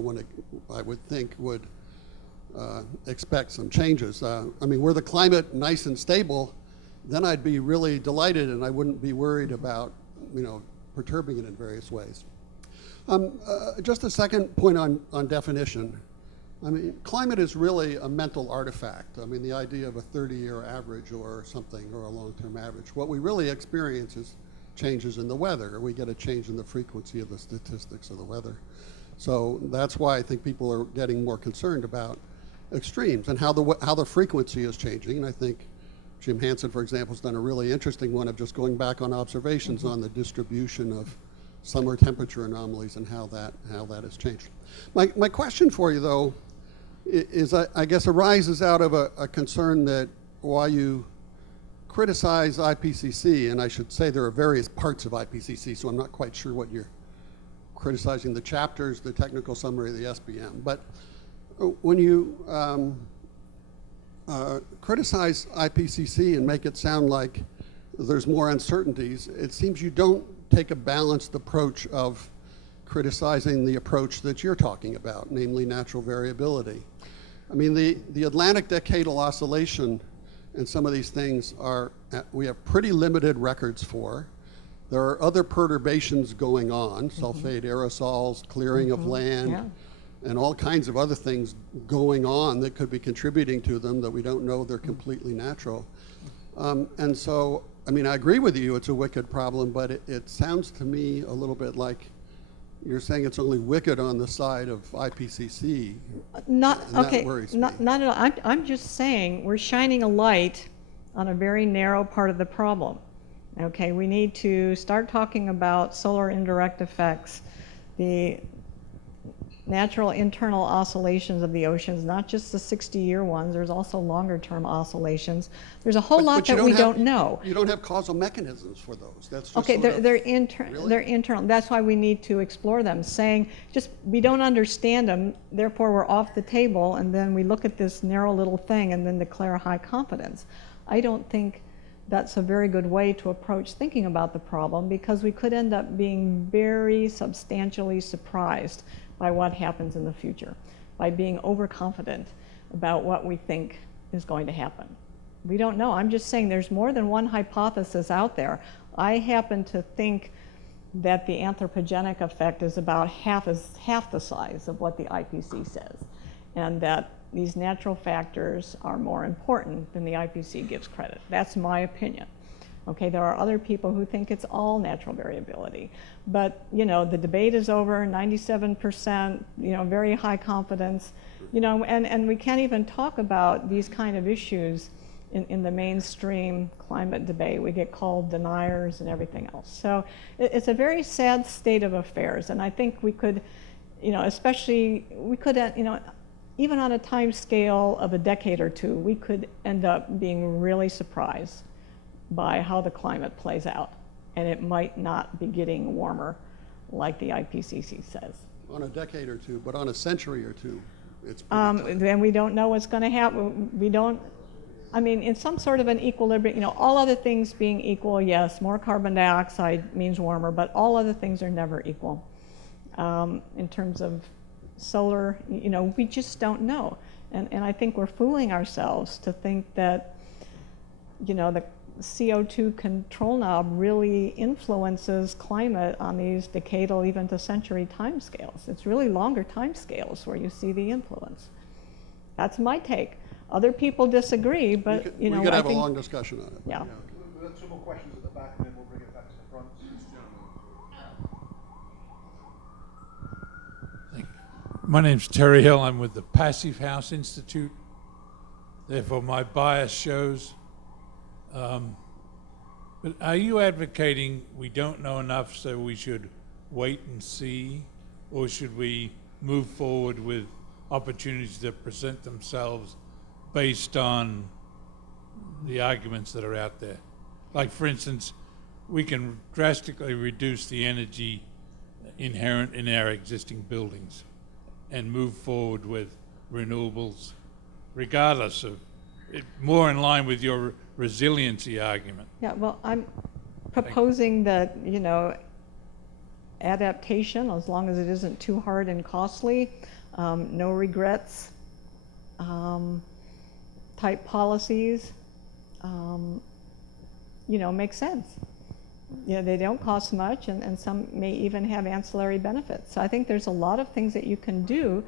I would think would expect some changes. Were the climate nice and stable, then I'd be really delighted and I wouldn't be worried about perturbing it in various ways. Just a second point on definition. Climate is really a mental artifact. The idea of a 30-year average or something, or a long-term average. What we really experience is changes in the weather. We get a change in the frequency of the statistics of the weather. So that's why I think people are getting more concerned about extremes and how the frequency is changing. And I think Jim Hansen, for example, has done a really interesting one of just going back on observations on the distribution of summer temperature anomalies and how that has changed. My question for you, though, is I guess arises out of a concern that while you criticize IPCC, and I should say there are various parts of IPCC, so I'm not quite sure what you're criticizing, the chapters, the technical summary, the SBM, but when you criticize IPCC and make it sound like there's more uncertainties, it seems you don't take a balanced approach of criticizing the approach that you're talking about, namely natural variability. The Atlantic decadal oscillation and some of these things we have pretty limited records for. There are other perturbations going on, sulfate aerosols, clearing of land, and all kinds of other things going on that could be contributing to them that we don't know they're completely natural. And so, I agree with you, it's a wicked problem, but it sounds to me a little bit like you're saying it's only wicked on the side of IPCC. That worries me. Not at all. I'm just saying we're shining a light on a very narrow part of the problem. Okay, we need to start talking about solar indirect effects, the natural internal oscillations of the oceans, not just the 60-year ones. There's also longer-term oscillations. There's a whole lot that we don't know. You don't have causal mechanisms for those. That's just okay. Really? They're internal. That's why we need to explore them. Saying just we don't understand them, therefore we're off the table, and then we look at this narrow little thing and then declare high confidence. I don't think that's a very good way to approach thinking about the problem, because we could end up being very substantially surprised by what happens in the future, by being overconfident about what we think is going to happen. We don't know. I'm just saying there's more than one hypothesis out there. I happen to think that the anthropogenic effect is about half the size of what the IPCC says, and that these natural factors are more important than the IPCC gives credit. That's my opinion. Okay, there are other people who think it's all natural variability. But, you know, the debate is over, 97%, you know, very high confidence, you know, and we can't even talk about these kind of issues in the mainstream climate debate. We get called deniers and everything else. So it's a very sad state of affairs. And I think we could, you know, especially, we could, you know, even on a time scale of a decade or two, we could end up being really surprised by how the climate plays out. And it might not be getting warmer like the IPCC says. On a decade or two, but on a century or two, it's pretty tough. Then we don't know what's going to happen. We don't, I mean, in some sort of an equilibrium, you know, all other things being equal, yes, more carbon dioxide means warmer, but all other things are never equal. In terms of solar, you know, we just don't know. And I think we're fooling ourselves to think that, you know, the CO2 control knob really influences climate on these decadal, even to century timescales. It's really longer timescales where you see the influence. That's my take. Other people disagree, but you know, we could I have think, a long discussion on it. yeah. We've got two more questions at the back, and then we'll bring it back to the front. My name's Terry Hill. I'm with the Passive House Institute. Therefore, my bias shows. But are you advocating we don't know enough, so we should wait and see? Or should we move forward with opportunities that present themselves based on the arguments that are out there? Like, for instance, we can drastically reduce the energy inherent in our existing buildings and move forward with renewables, regardless of it, more in line with your resiliency argument. Yeah, well, I'm proposing that, you know, adaptation, as long as it isn't too hard and costly, no regrets type policies, you know, make sense. You know, they don't cost much, and some may even have ancillary benefits. So I think there's a lot of things that you can do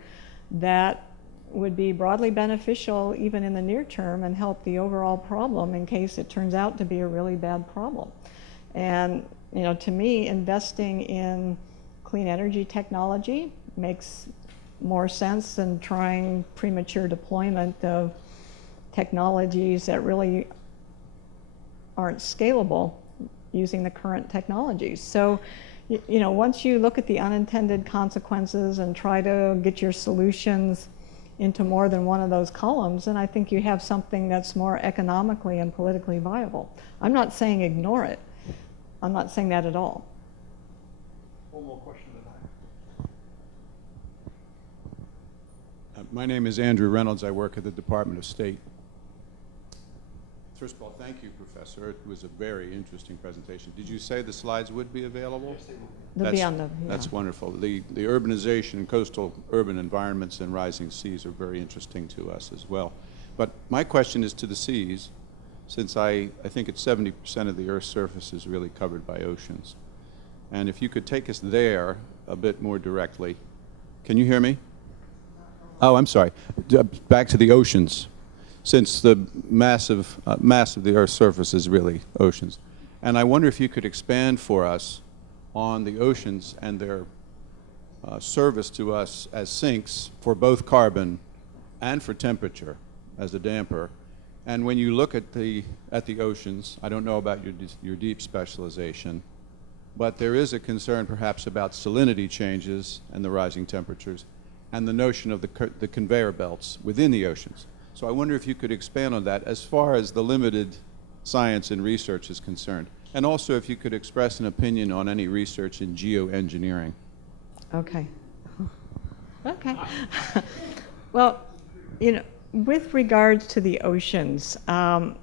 that would be broadly beneficial even in the near term and help the overall problem in case it turns out to be a really bad problem. And, you know, to me, investing in clean energy technology makes more sense than trying premature deployment of technologies that really aren't scalable using the current technologies. So, you know, once you look at the unintended consequences and try to get your solutions into more than one of those columns, then I think you have something that's more economically and politically viable. I'm not saying ignore it. I'm not saying that at all. One more question at the back. My name is Andrew Reynolds. I work at the Department of State. First of all, thank you, Professor. It was a very interesting presentation. Did you say the slides would be available? Yes, they will. They'll be on the, yeah. That's wonderful. The urbanization, coastal urban environments and rising seas are very interesting to us as well. But my question is to the seas, since I think it's 70% of the Earth's surface is really covered by oceans. And if you could take us there a bit more directly. Can you hear me? Oh, I'm sorry. Back to the oceans, since the mass of the Earth's surface is really oceans. And I wonder if you could expand for us on the oceans and their service to us as sinks for both carbon and for temperature as a damper. And when you look at the oceans, I don't know about your deep specialization, but there is a concern perhaps about salinity changes and the rising temperatures and the notion of the conveyor belts within the oceans. So I wonder if you could expand on that as far as the limited science and research is concerned. And also if you could express an opinion on any research in geoengineering. Okay. Okay. Well, you know, with regards to the oceans, I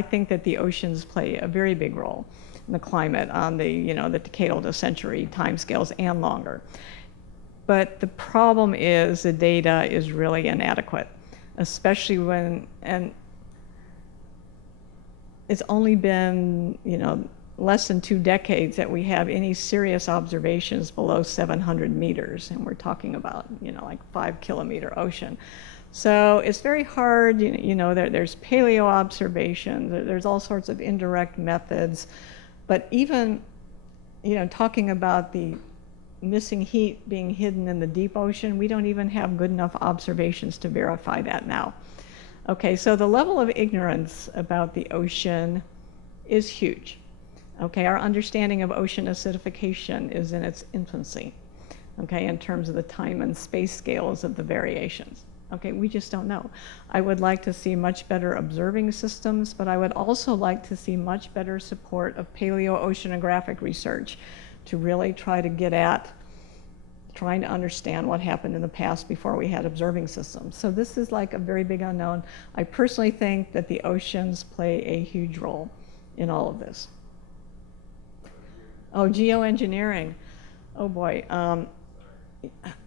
think that the oceans play a very big role in the climate on the, you know, the decadal to century timescales and longer. But the problem is the data is really inadequate, especially when, and it's only been, less than 2 decades that we have any serious observations below 700 meters, and we're talking about, like 5-kilometer ocean. So it's very hard, there's paleo observations, there's all sorts of indirect methods, but even, talking about the missing heat being hidden in the deep ocean, we don't even have good enough observations to verify that now. Okay, so the level of ignorance about the ocean is huge. Okay, our understanding of ocean acidification is in its infancy, okay, in terms of the time and space scales of the variations. Okay, we just don't know. I would like to see much better observing systems, but I would also like to see much better support of paleoceanographic research to really try to get at trying to understand what happened in the past before we had observing systems. So this is like a very big unknown. I personally think that the oceans play a huge role in all of this. Oh, geoengineering. Oh boy.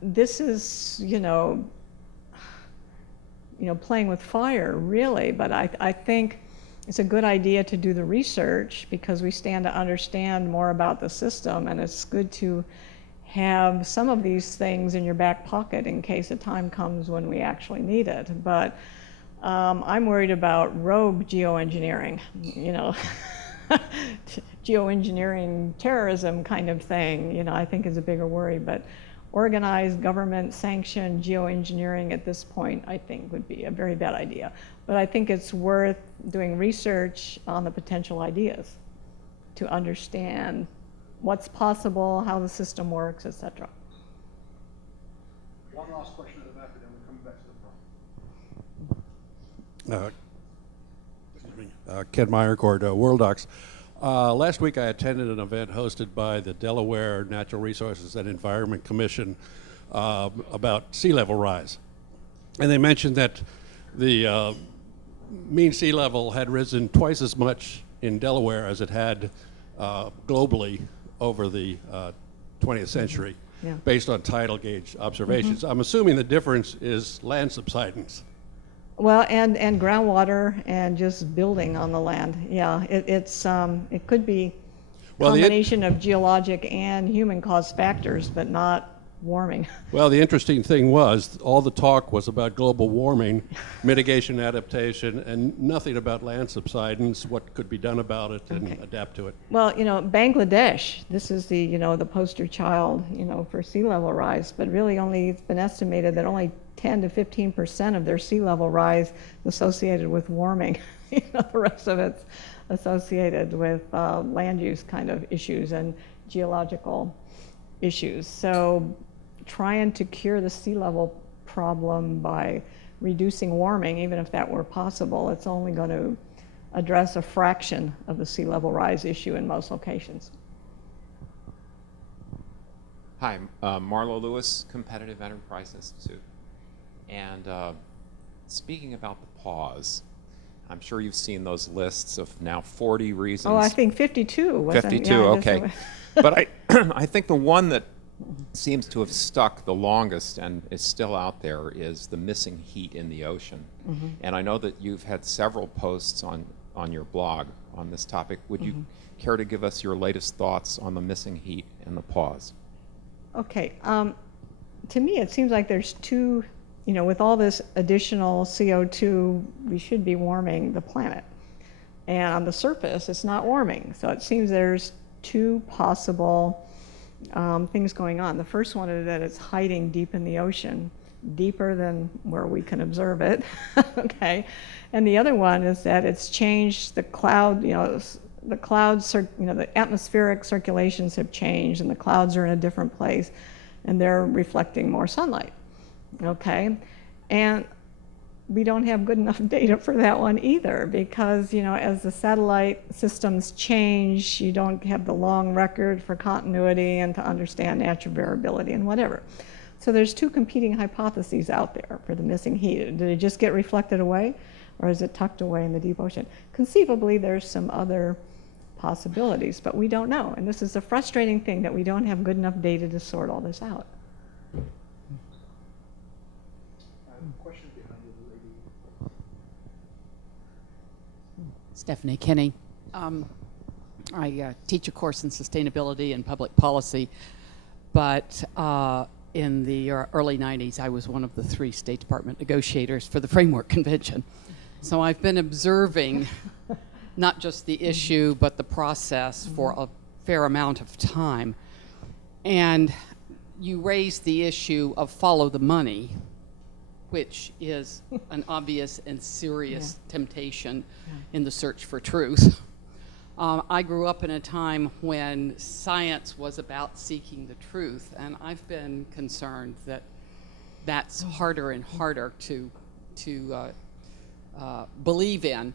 This is, playing with fire, really, but I think it's a good idea to do the research because we stand to understand more about the system, and it's good to have some of these things in your back pocket in case a time comes when we actually need it. But I'm worried about rogue geoengineering, geoengineering terrorism kind of thing, I think is a bigger worry. But organized government sanctioned geoengineering at this point, I think would be a very bad idea. But I think it's worth doing research on the potential ideas to understand what's possible, how the system works, etc. One last question at the back, and then we'll come back to the front. Ken Meyercord, WorldDocs. Last week I attended an event hosted by the Delaware Natural Resources and Environment Commission about sea level rise. And they mentioned that the mean sea level had risen twice as much in Delaware as it had globally over the 20th century, based on tidal gauge observations. I'm assuming the difference is land subsidence. Well, and groundwater and just building on the land. Yeah, it could be a combination of geologic and human-caused factors, but not warming. Well, the interesting thing was all the talk was about global warming, mitigation, adaptation, and nothing about land subsidence, what could be done about it, and adapt to it. Well, Bangladesh, this is the, the poster child, for sea level rise, but really it's been estimated that only 10 to 15% of their sea level rise associated with warming. The rest of it's associated with land use kind of issues and geological issues. So trying to cure the sea level problem by reducing warming, even if that were possible, it's only going to address a fraction of the sea level rise issue in most locations. Hi, Marlo Lewis, Competitive Enterprise Institute. And speaking about the pause, I'm sure you've seen those lists of now 40 reasons. Oh, I think 52 wasn't 52, okay. But I think the one that seems to have stuck the longest and is still out there is the missing heat in the ocean. And I know that you've had several posts on your blog on this topic. Would you care to give us your latest thoughts on the missing heat and the pause? Okay. To me, it seems like there's two, with all this additional CO2, we should be warming the planet. And on the surface, it's not warming. So it seems there's two possible things going on. The first one is that it's hiding deep in the ocean, deeper than where we can observe it. Okay. And the other one is that it's changed the cloud, the clouds, the atmospheric circulations have changed and the clouds are in a different place and they're reflecting more sunlight. Okay. And we don't have good enough data for that one either because, as the satellite systems change, you don't have the long record for continuity and to understand natural variability and whatever. So there's two competing hypotheses out there for the missing heat. Did it just get reflected away or is it tucked away in the deep ocean? Conceivably, there's some other possibilities, but we don't know. And this is a frustrating thing that we don't have good enough data to sort all this out. Question behind the lady. Stephanie Kinney. I teach a course in sustainability and public policy, but in the early 90s, I was one of the 3 State Department negotiators for the Framework Convention. So I've been observing not just the issue, but the process for a fair amount of time. And you raised the issue of follow the money, which is an obvious and serious temptation in the search for truth. I grew up in a time when science was about seeking the truth, and I've been concerned that that's harder and harder to believe in.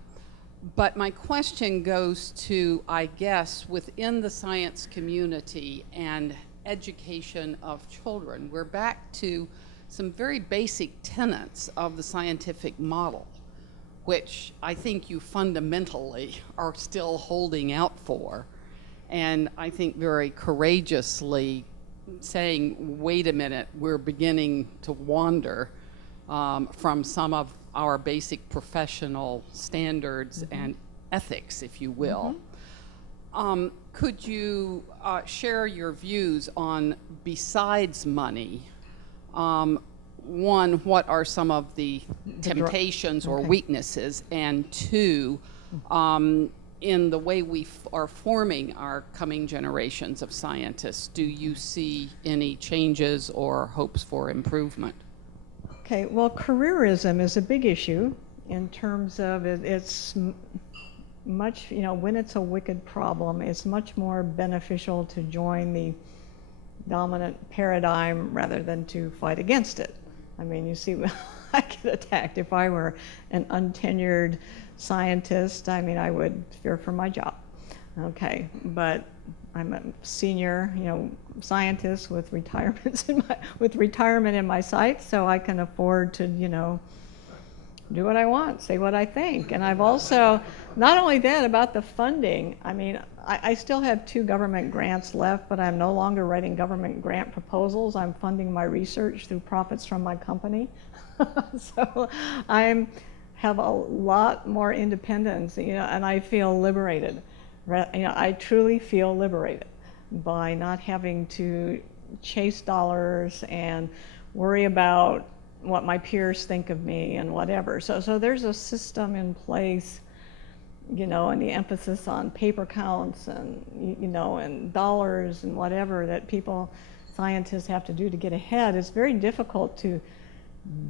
But my question goes to, I guess, within the science community and education of children, we're back to some very basic tenets of the scientific model, which I think you fundamentally are still holding out for. And I think very courageously saying, wait a minute, we're beginning to wander from some of our basic professional standards and ethics, if you will. Could you share your views on, besides money, one, what are some of the temptations or weaknesses, and 2, in the way we are forming our coming generations of scientists, do you see any changes or hopes for improvement? Okay, well, careerism is a big issue in terms of it's much, when it's a wicked problem, it's much more beneficial to join the dominant paradigm rather than to fight against it. I mean, you see, I get attacked. If I were an untenured scientist, I mean, I would fear for my job. Okay, but I'm a senior, scientist with retirement in my sights, so I can afford to, do what I want, say what I think. And I've also, not only that, about the funding, I mean, I still have 2 government grants left, but I'm no longer writing government grant proposals. I'm funding my research through profits from my company. So I have a lot more independence, and I feel liberated. I truly feel liberated by not having to chase dollars and worry about what my peers think of me and whatever. So there's a system in place, and the emphasis on paper counts and, and dollars and whatever that scientists have to do to get ahead. It's very difficult to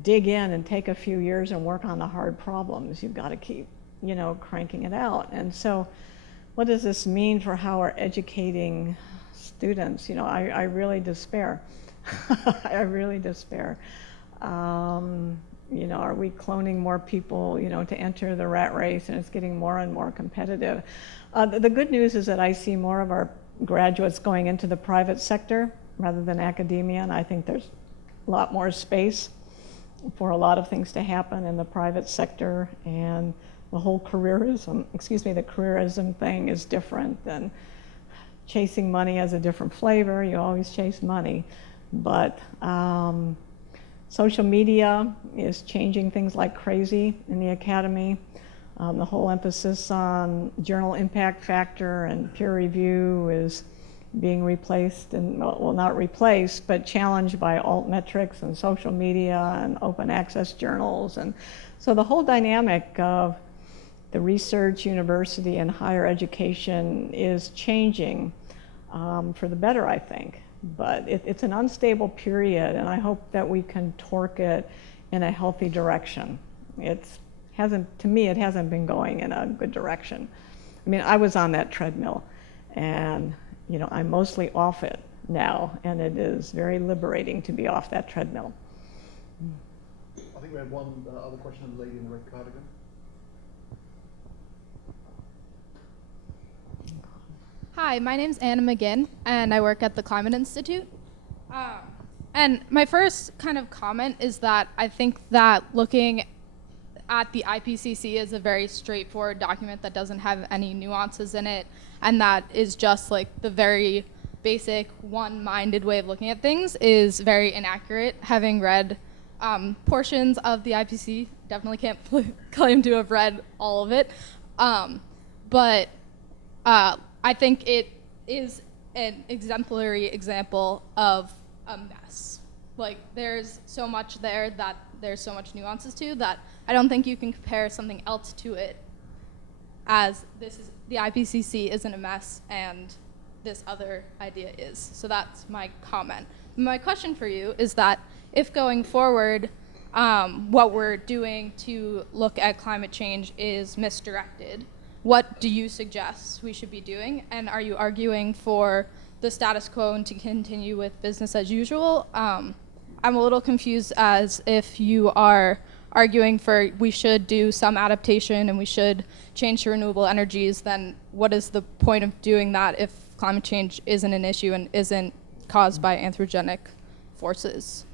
dig in and take a few years and work on the hard problems. You've got to keep, cranking it out. And so what does this mean for how we're educating students? I really despair. I really despair. Are we cloning more people, to enter the rat race, and it's getting more and more competitive? The good news is that I see more of our graduates going into the private sector rather than academia, and I think there's a lot more space for a lot of things to happen in the private sector, and the whole the careerism thing is different than chasing money has a different flavor. You always chase money, but social media is changing things like crazy in the academy. The whole emphasis on journal impact factor and peer review is being replaced, and well, not replaced, but challenged by altmetrics and social media and open access journals. And so the whole dynamic of the research, university, and higher education is changing for the better, I think. But it's an unstable period, and I hope that we can torque it in a healthy direction. To me, it hasn't been going in a good direction. I mean, I was on that treadmill, and I'm mostly off it now, and it is very liberating to be off that treadmill. I think we have one other question of the lady in the red cardigan. Hi, my name's Anna McGinn, and I work at the Climate Institute. And my first kind of comment is that I think that looking at the IPCC is a very straightforward document that doesn't have any nuances in it, and that is just like the very basic one-minded way of looking at things is very inaccurate. Having read portions of the IPCC, definitely can't claim to have read all of it, but I think it is an exemplary example of a mess. Like, there's so much there that there's so much nuances to that I don't think you can compare something else to it as the IPCC isn't a mess and this other idea is. So that's my comment. My question for you is that if going forward, what we're doing to look at climate change is misdirected, what do you suggest we should be doing? And are you arguing for the status quo and to continue with business as usual? I'm a little confused as if you are arguing for we should do some adaptation and we should change to renewable energies, then what is the point of doing that if climate change isn't an issue and isn't caused by anthropogenic forces?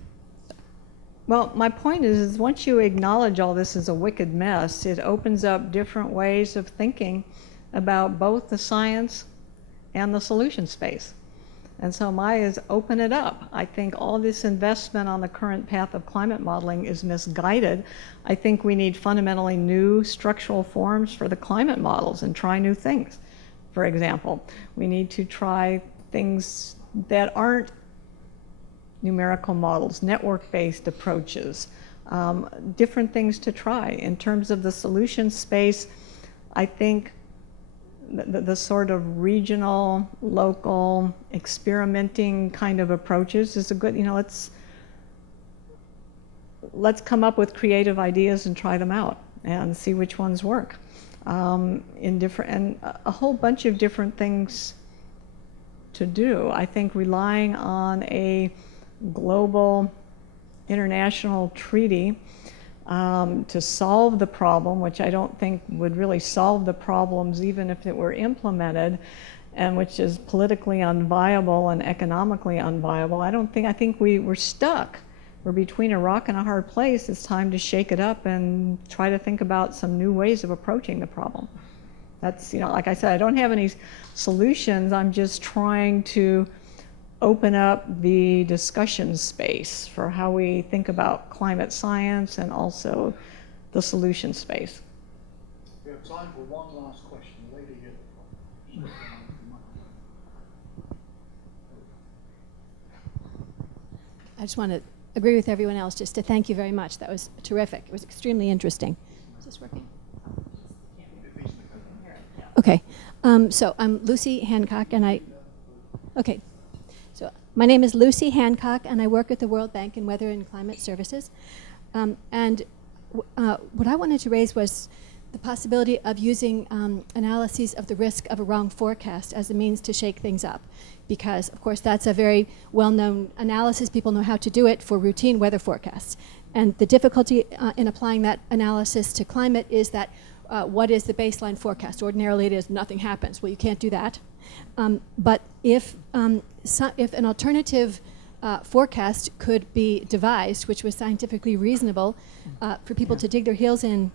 Well, my point is once you acknowledge all this is a wicked mess, it opens up different ways of thinking about both the science and the solution space. And so my is open it up. I think all this investment on the current path of climate modeling is misguided. I think we need fundamentally new structural forms for the climate models and try new things. For example, we need to try things that aren't numerical models, network-based approaches, different things to try. In terms of the solution space, I think the sort of regional, local, experimenting kind of approaches is a good, let's come up with creative ideas and try them out and see which ones work. And a whole bunch of different things to do. I think relying on a global international treaty to solve the problem, which I don't think would really solve the problems even if it were implemented, and which is politically unviable and economically unviable. I think we're stuck. We're between a rock and a hard place. It's time to shake it up and try to think about some new ways of approaching the problem. That's, like I said, I don't have any solutions. I'm just trying to open up the discussion space for how we think about climate science and also the solution space. We have time for one last question. The lady here. I just want to agree with everyone else just to thank you very much. That was terrific. It was extremely interesting. Is this working? Okay. So I'm Lucy Hancock, and okay. So my name is Lucy Hancock, and I work at the World Bank in Weather and Climate Services. What I wanted to raise was the possibility of using analyses of the risk of a wrong forecast as a means to shake things up. Because, of course, that's a very well-known analysis. People know how to do it for routine weather forecasts. And the difficulty in applying that analysis to climate is that what is the baseline forecast? Ordinarily, it is nothing happens. Well, you can't do that. But if an alternative forecast could be devised, which was scientifically reasonable for people to dig their heels in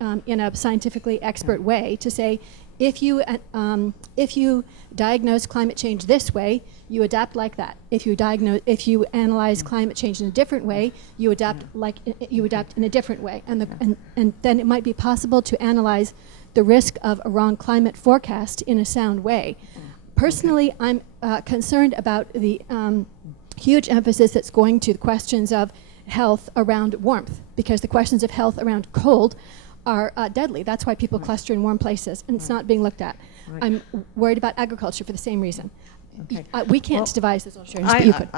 a scientifically expert way, to say, if you diagnose climate change this way, you adapt like that. If you analyze climate change in a different way, you adapt in a different way. And then it might be possible to analyze the risk of a wrong climate forecast in a sound way. Personally, I'm concerned about the huge emphasis that's going to the questions of health around warmth, because the questions of health around cold are deadly. That's why people cluster in warm places, and it's not being looked at. I'm worried about agriculture for the same reason. Okay. We can't devise this insurance, but you could.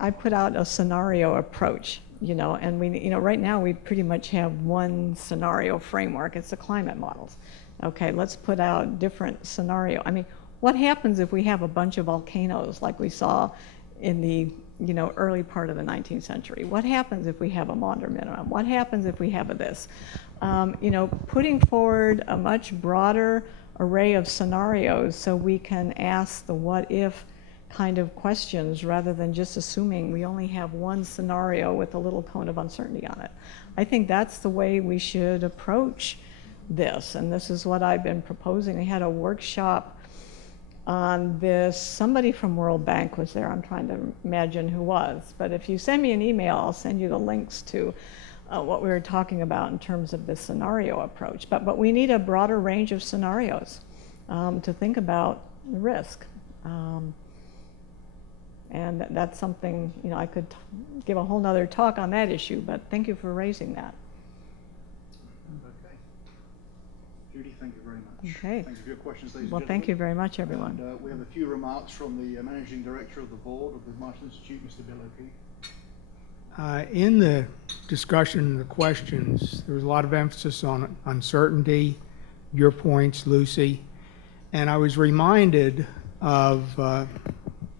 I put out a scenario approach, and we, right now we pretty much have one scenario framework. It's the climate models. Okay, let's put out different scenario. I mean, what happens if we have a bunch of volcanoes like we saw in the early part of the 19th century? What happens if we have a Maunder minimum? What happens if we have a this? Putting forward a much broader array of scenarios so we can ask the what if kind of questions rather than just assuming we only have one scenario with a little cone of uncertainty on it. I think that's the way we should approach this, and this is what I've been proposing. I had a workshop on this. Somebody from World Bank was there. I'm trying to imagine who was. But if you send me an email, I'll send you the links to what we were talking about in terms of the scenario approach. But we need a broader range of scenarios to think about the risk. And that's something, I could give a whole nother talk on that issue, but thank you for raising that. Okay. Judy, thank you very much. Okay. Thank you for your questions, ladies and Well, gentlemen. thank you very much, everyone. And, we have a few remarks from the Managing Director of the Board of the Marshall Institute, Mr. Bill O'Keefe. In the discussion, the questions, there was a lot of emphasis on uncertainty, your points, Lucy, and I was reminded of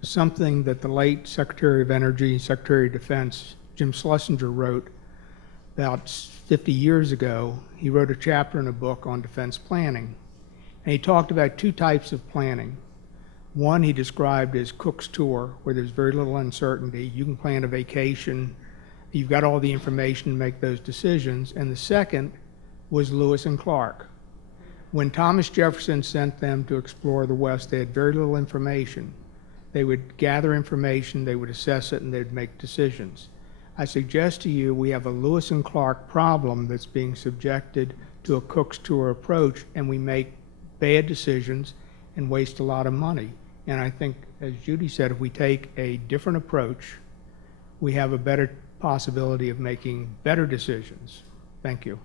something that the late Secretary of Energy, Secretary of Defense, Jim Schlesinger wrote about 50 years ago. He wrote a chapter in a book on defense planning, and he talked about two types of planning. One he described as Cook's tour, where there's very little uncertainty. You can plan a vacation. You've got all the information to make those decisions. And the second was Lewis and Clark. When Thomas Jefferson sent them to explore the West, they had very little information. They would gather information, they would assess it, and they'd make decisions. I suggest to you we have a Lewis and Clark problem that's being subjected to a Cook's tour approach, and we make bad decisions and waste a lot of money. And I think, as Judy said, if we take a different approach, we have a better possibility of making better decisions. Thank you.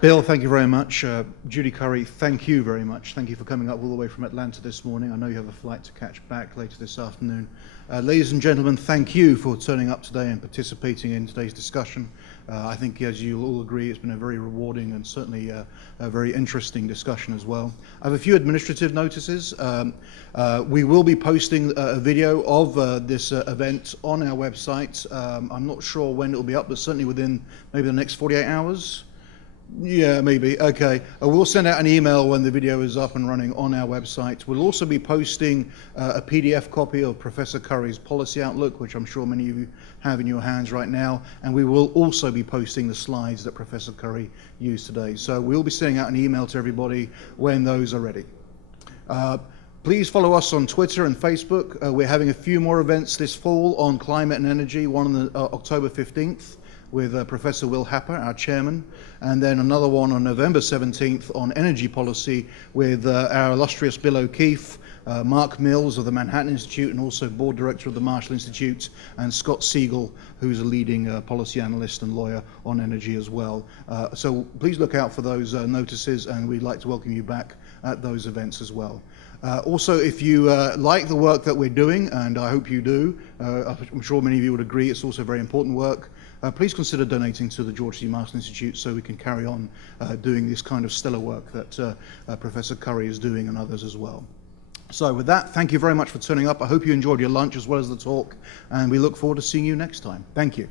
Bill, thank you very much. Judy Curry, thank you very much. Thank you for coming up all the way from Atlanta this morning. I know you have a flight to catch back later this afternoon. Ladies and gentlemen, thank you for turning up today and participating in today's discussion. I think, as you all agree, it's been a very rewarding and certainly a very interesting discussion as well. I have a few administrative notices. We will be posting a video of this event on our website. I'm not sure when it will be up, but certainly within maybe the next 48 hours. Yeah, maybe. Okay. We'll send out an email when the video is up and running on our website. We'll also be posting a PDF copy of Professor Curry's Policy Outlook, which I'm sure many of you have in your hands right now. And we will also be posting the slides that Professor Curry used today. So we'll be sending out an email to everybody when those are ready. Please follow us on Twitter and Facebook. We're having a few more events this fall on climate and energy, one on October 15th. With Professor Will Happer, our chairman, and then another one on November 17th on energy policy with our illustrious Bill O'Keefe, Mark Mills of the Manhattan Institute, and also board director of the Marshall Institute, and Scott Siegel, who's a leading policy analyst and lawyer on energy as well. So please look out for those notices, and we'd like to welcome you back at those events as well. Also, if you like the work that we're doing, and I hope you do, I'm sure many of you would agree it's also very important work, please consider donating to the George C. Marshall Institute so we can carry on doing this kind of stellar work that Professor Curry is doing and others as well. So with that, thank you very much for turning up. I hope you enjoyed your lunch as well as the talk, and we look forward to seeing you next time. Thank you.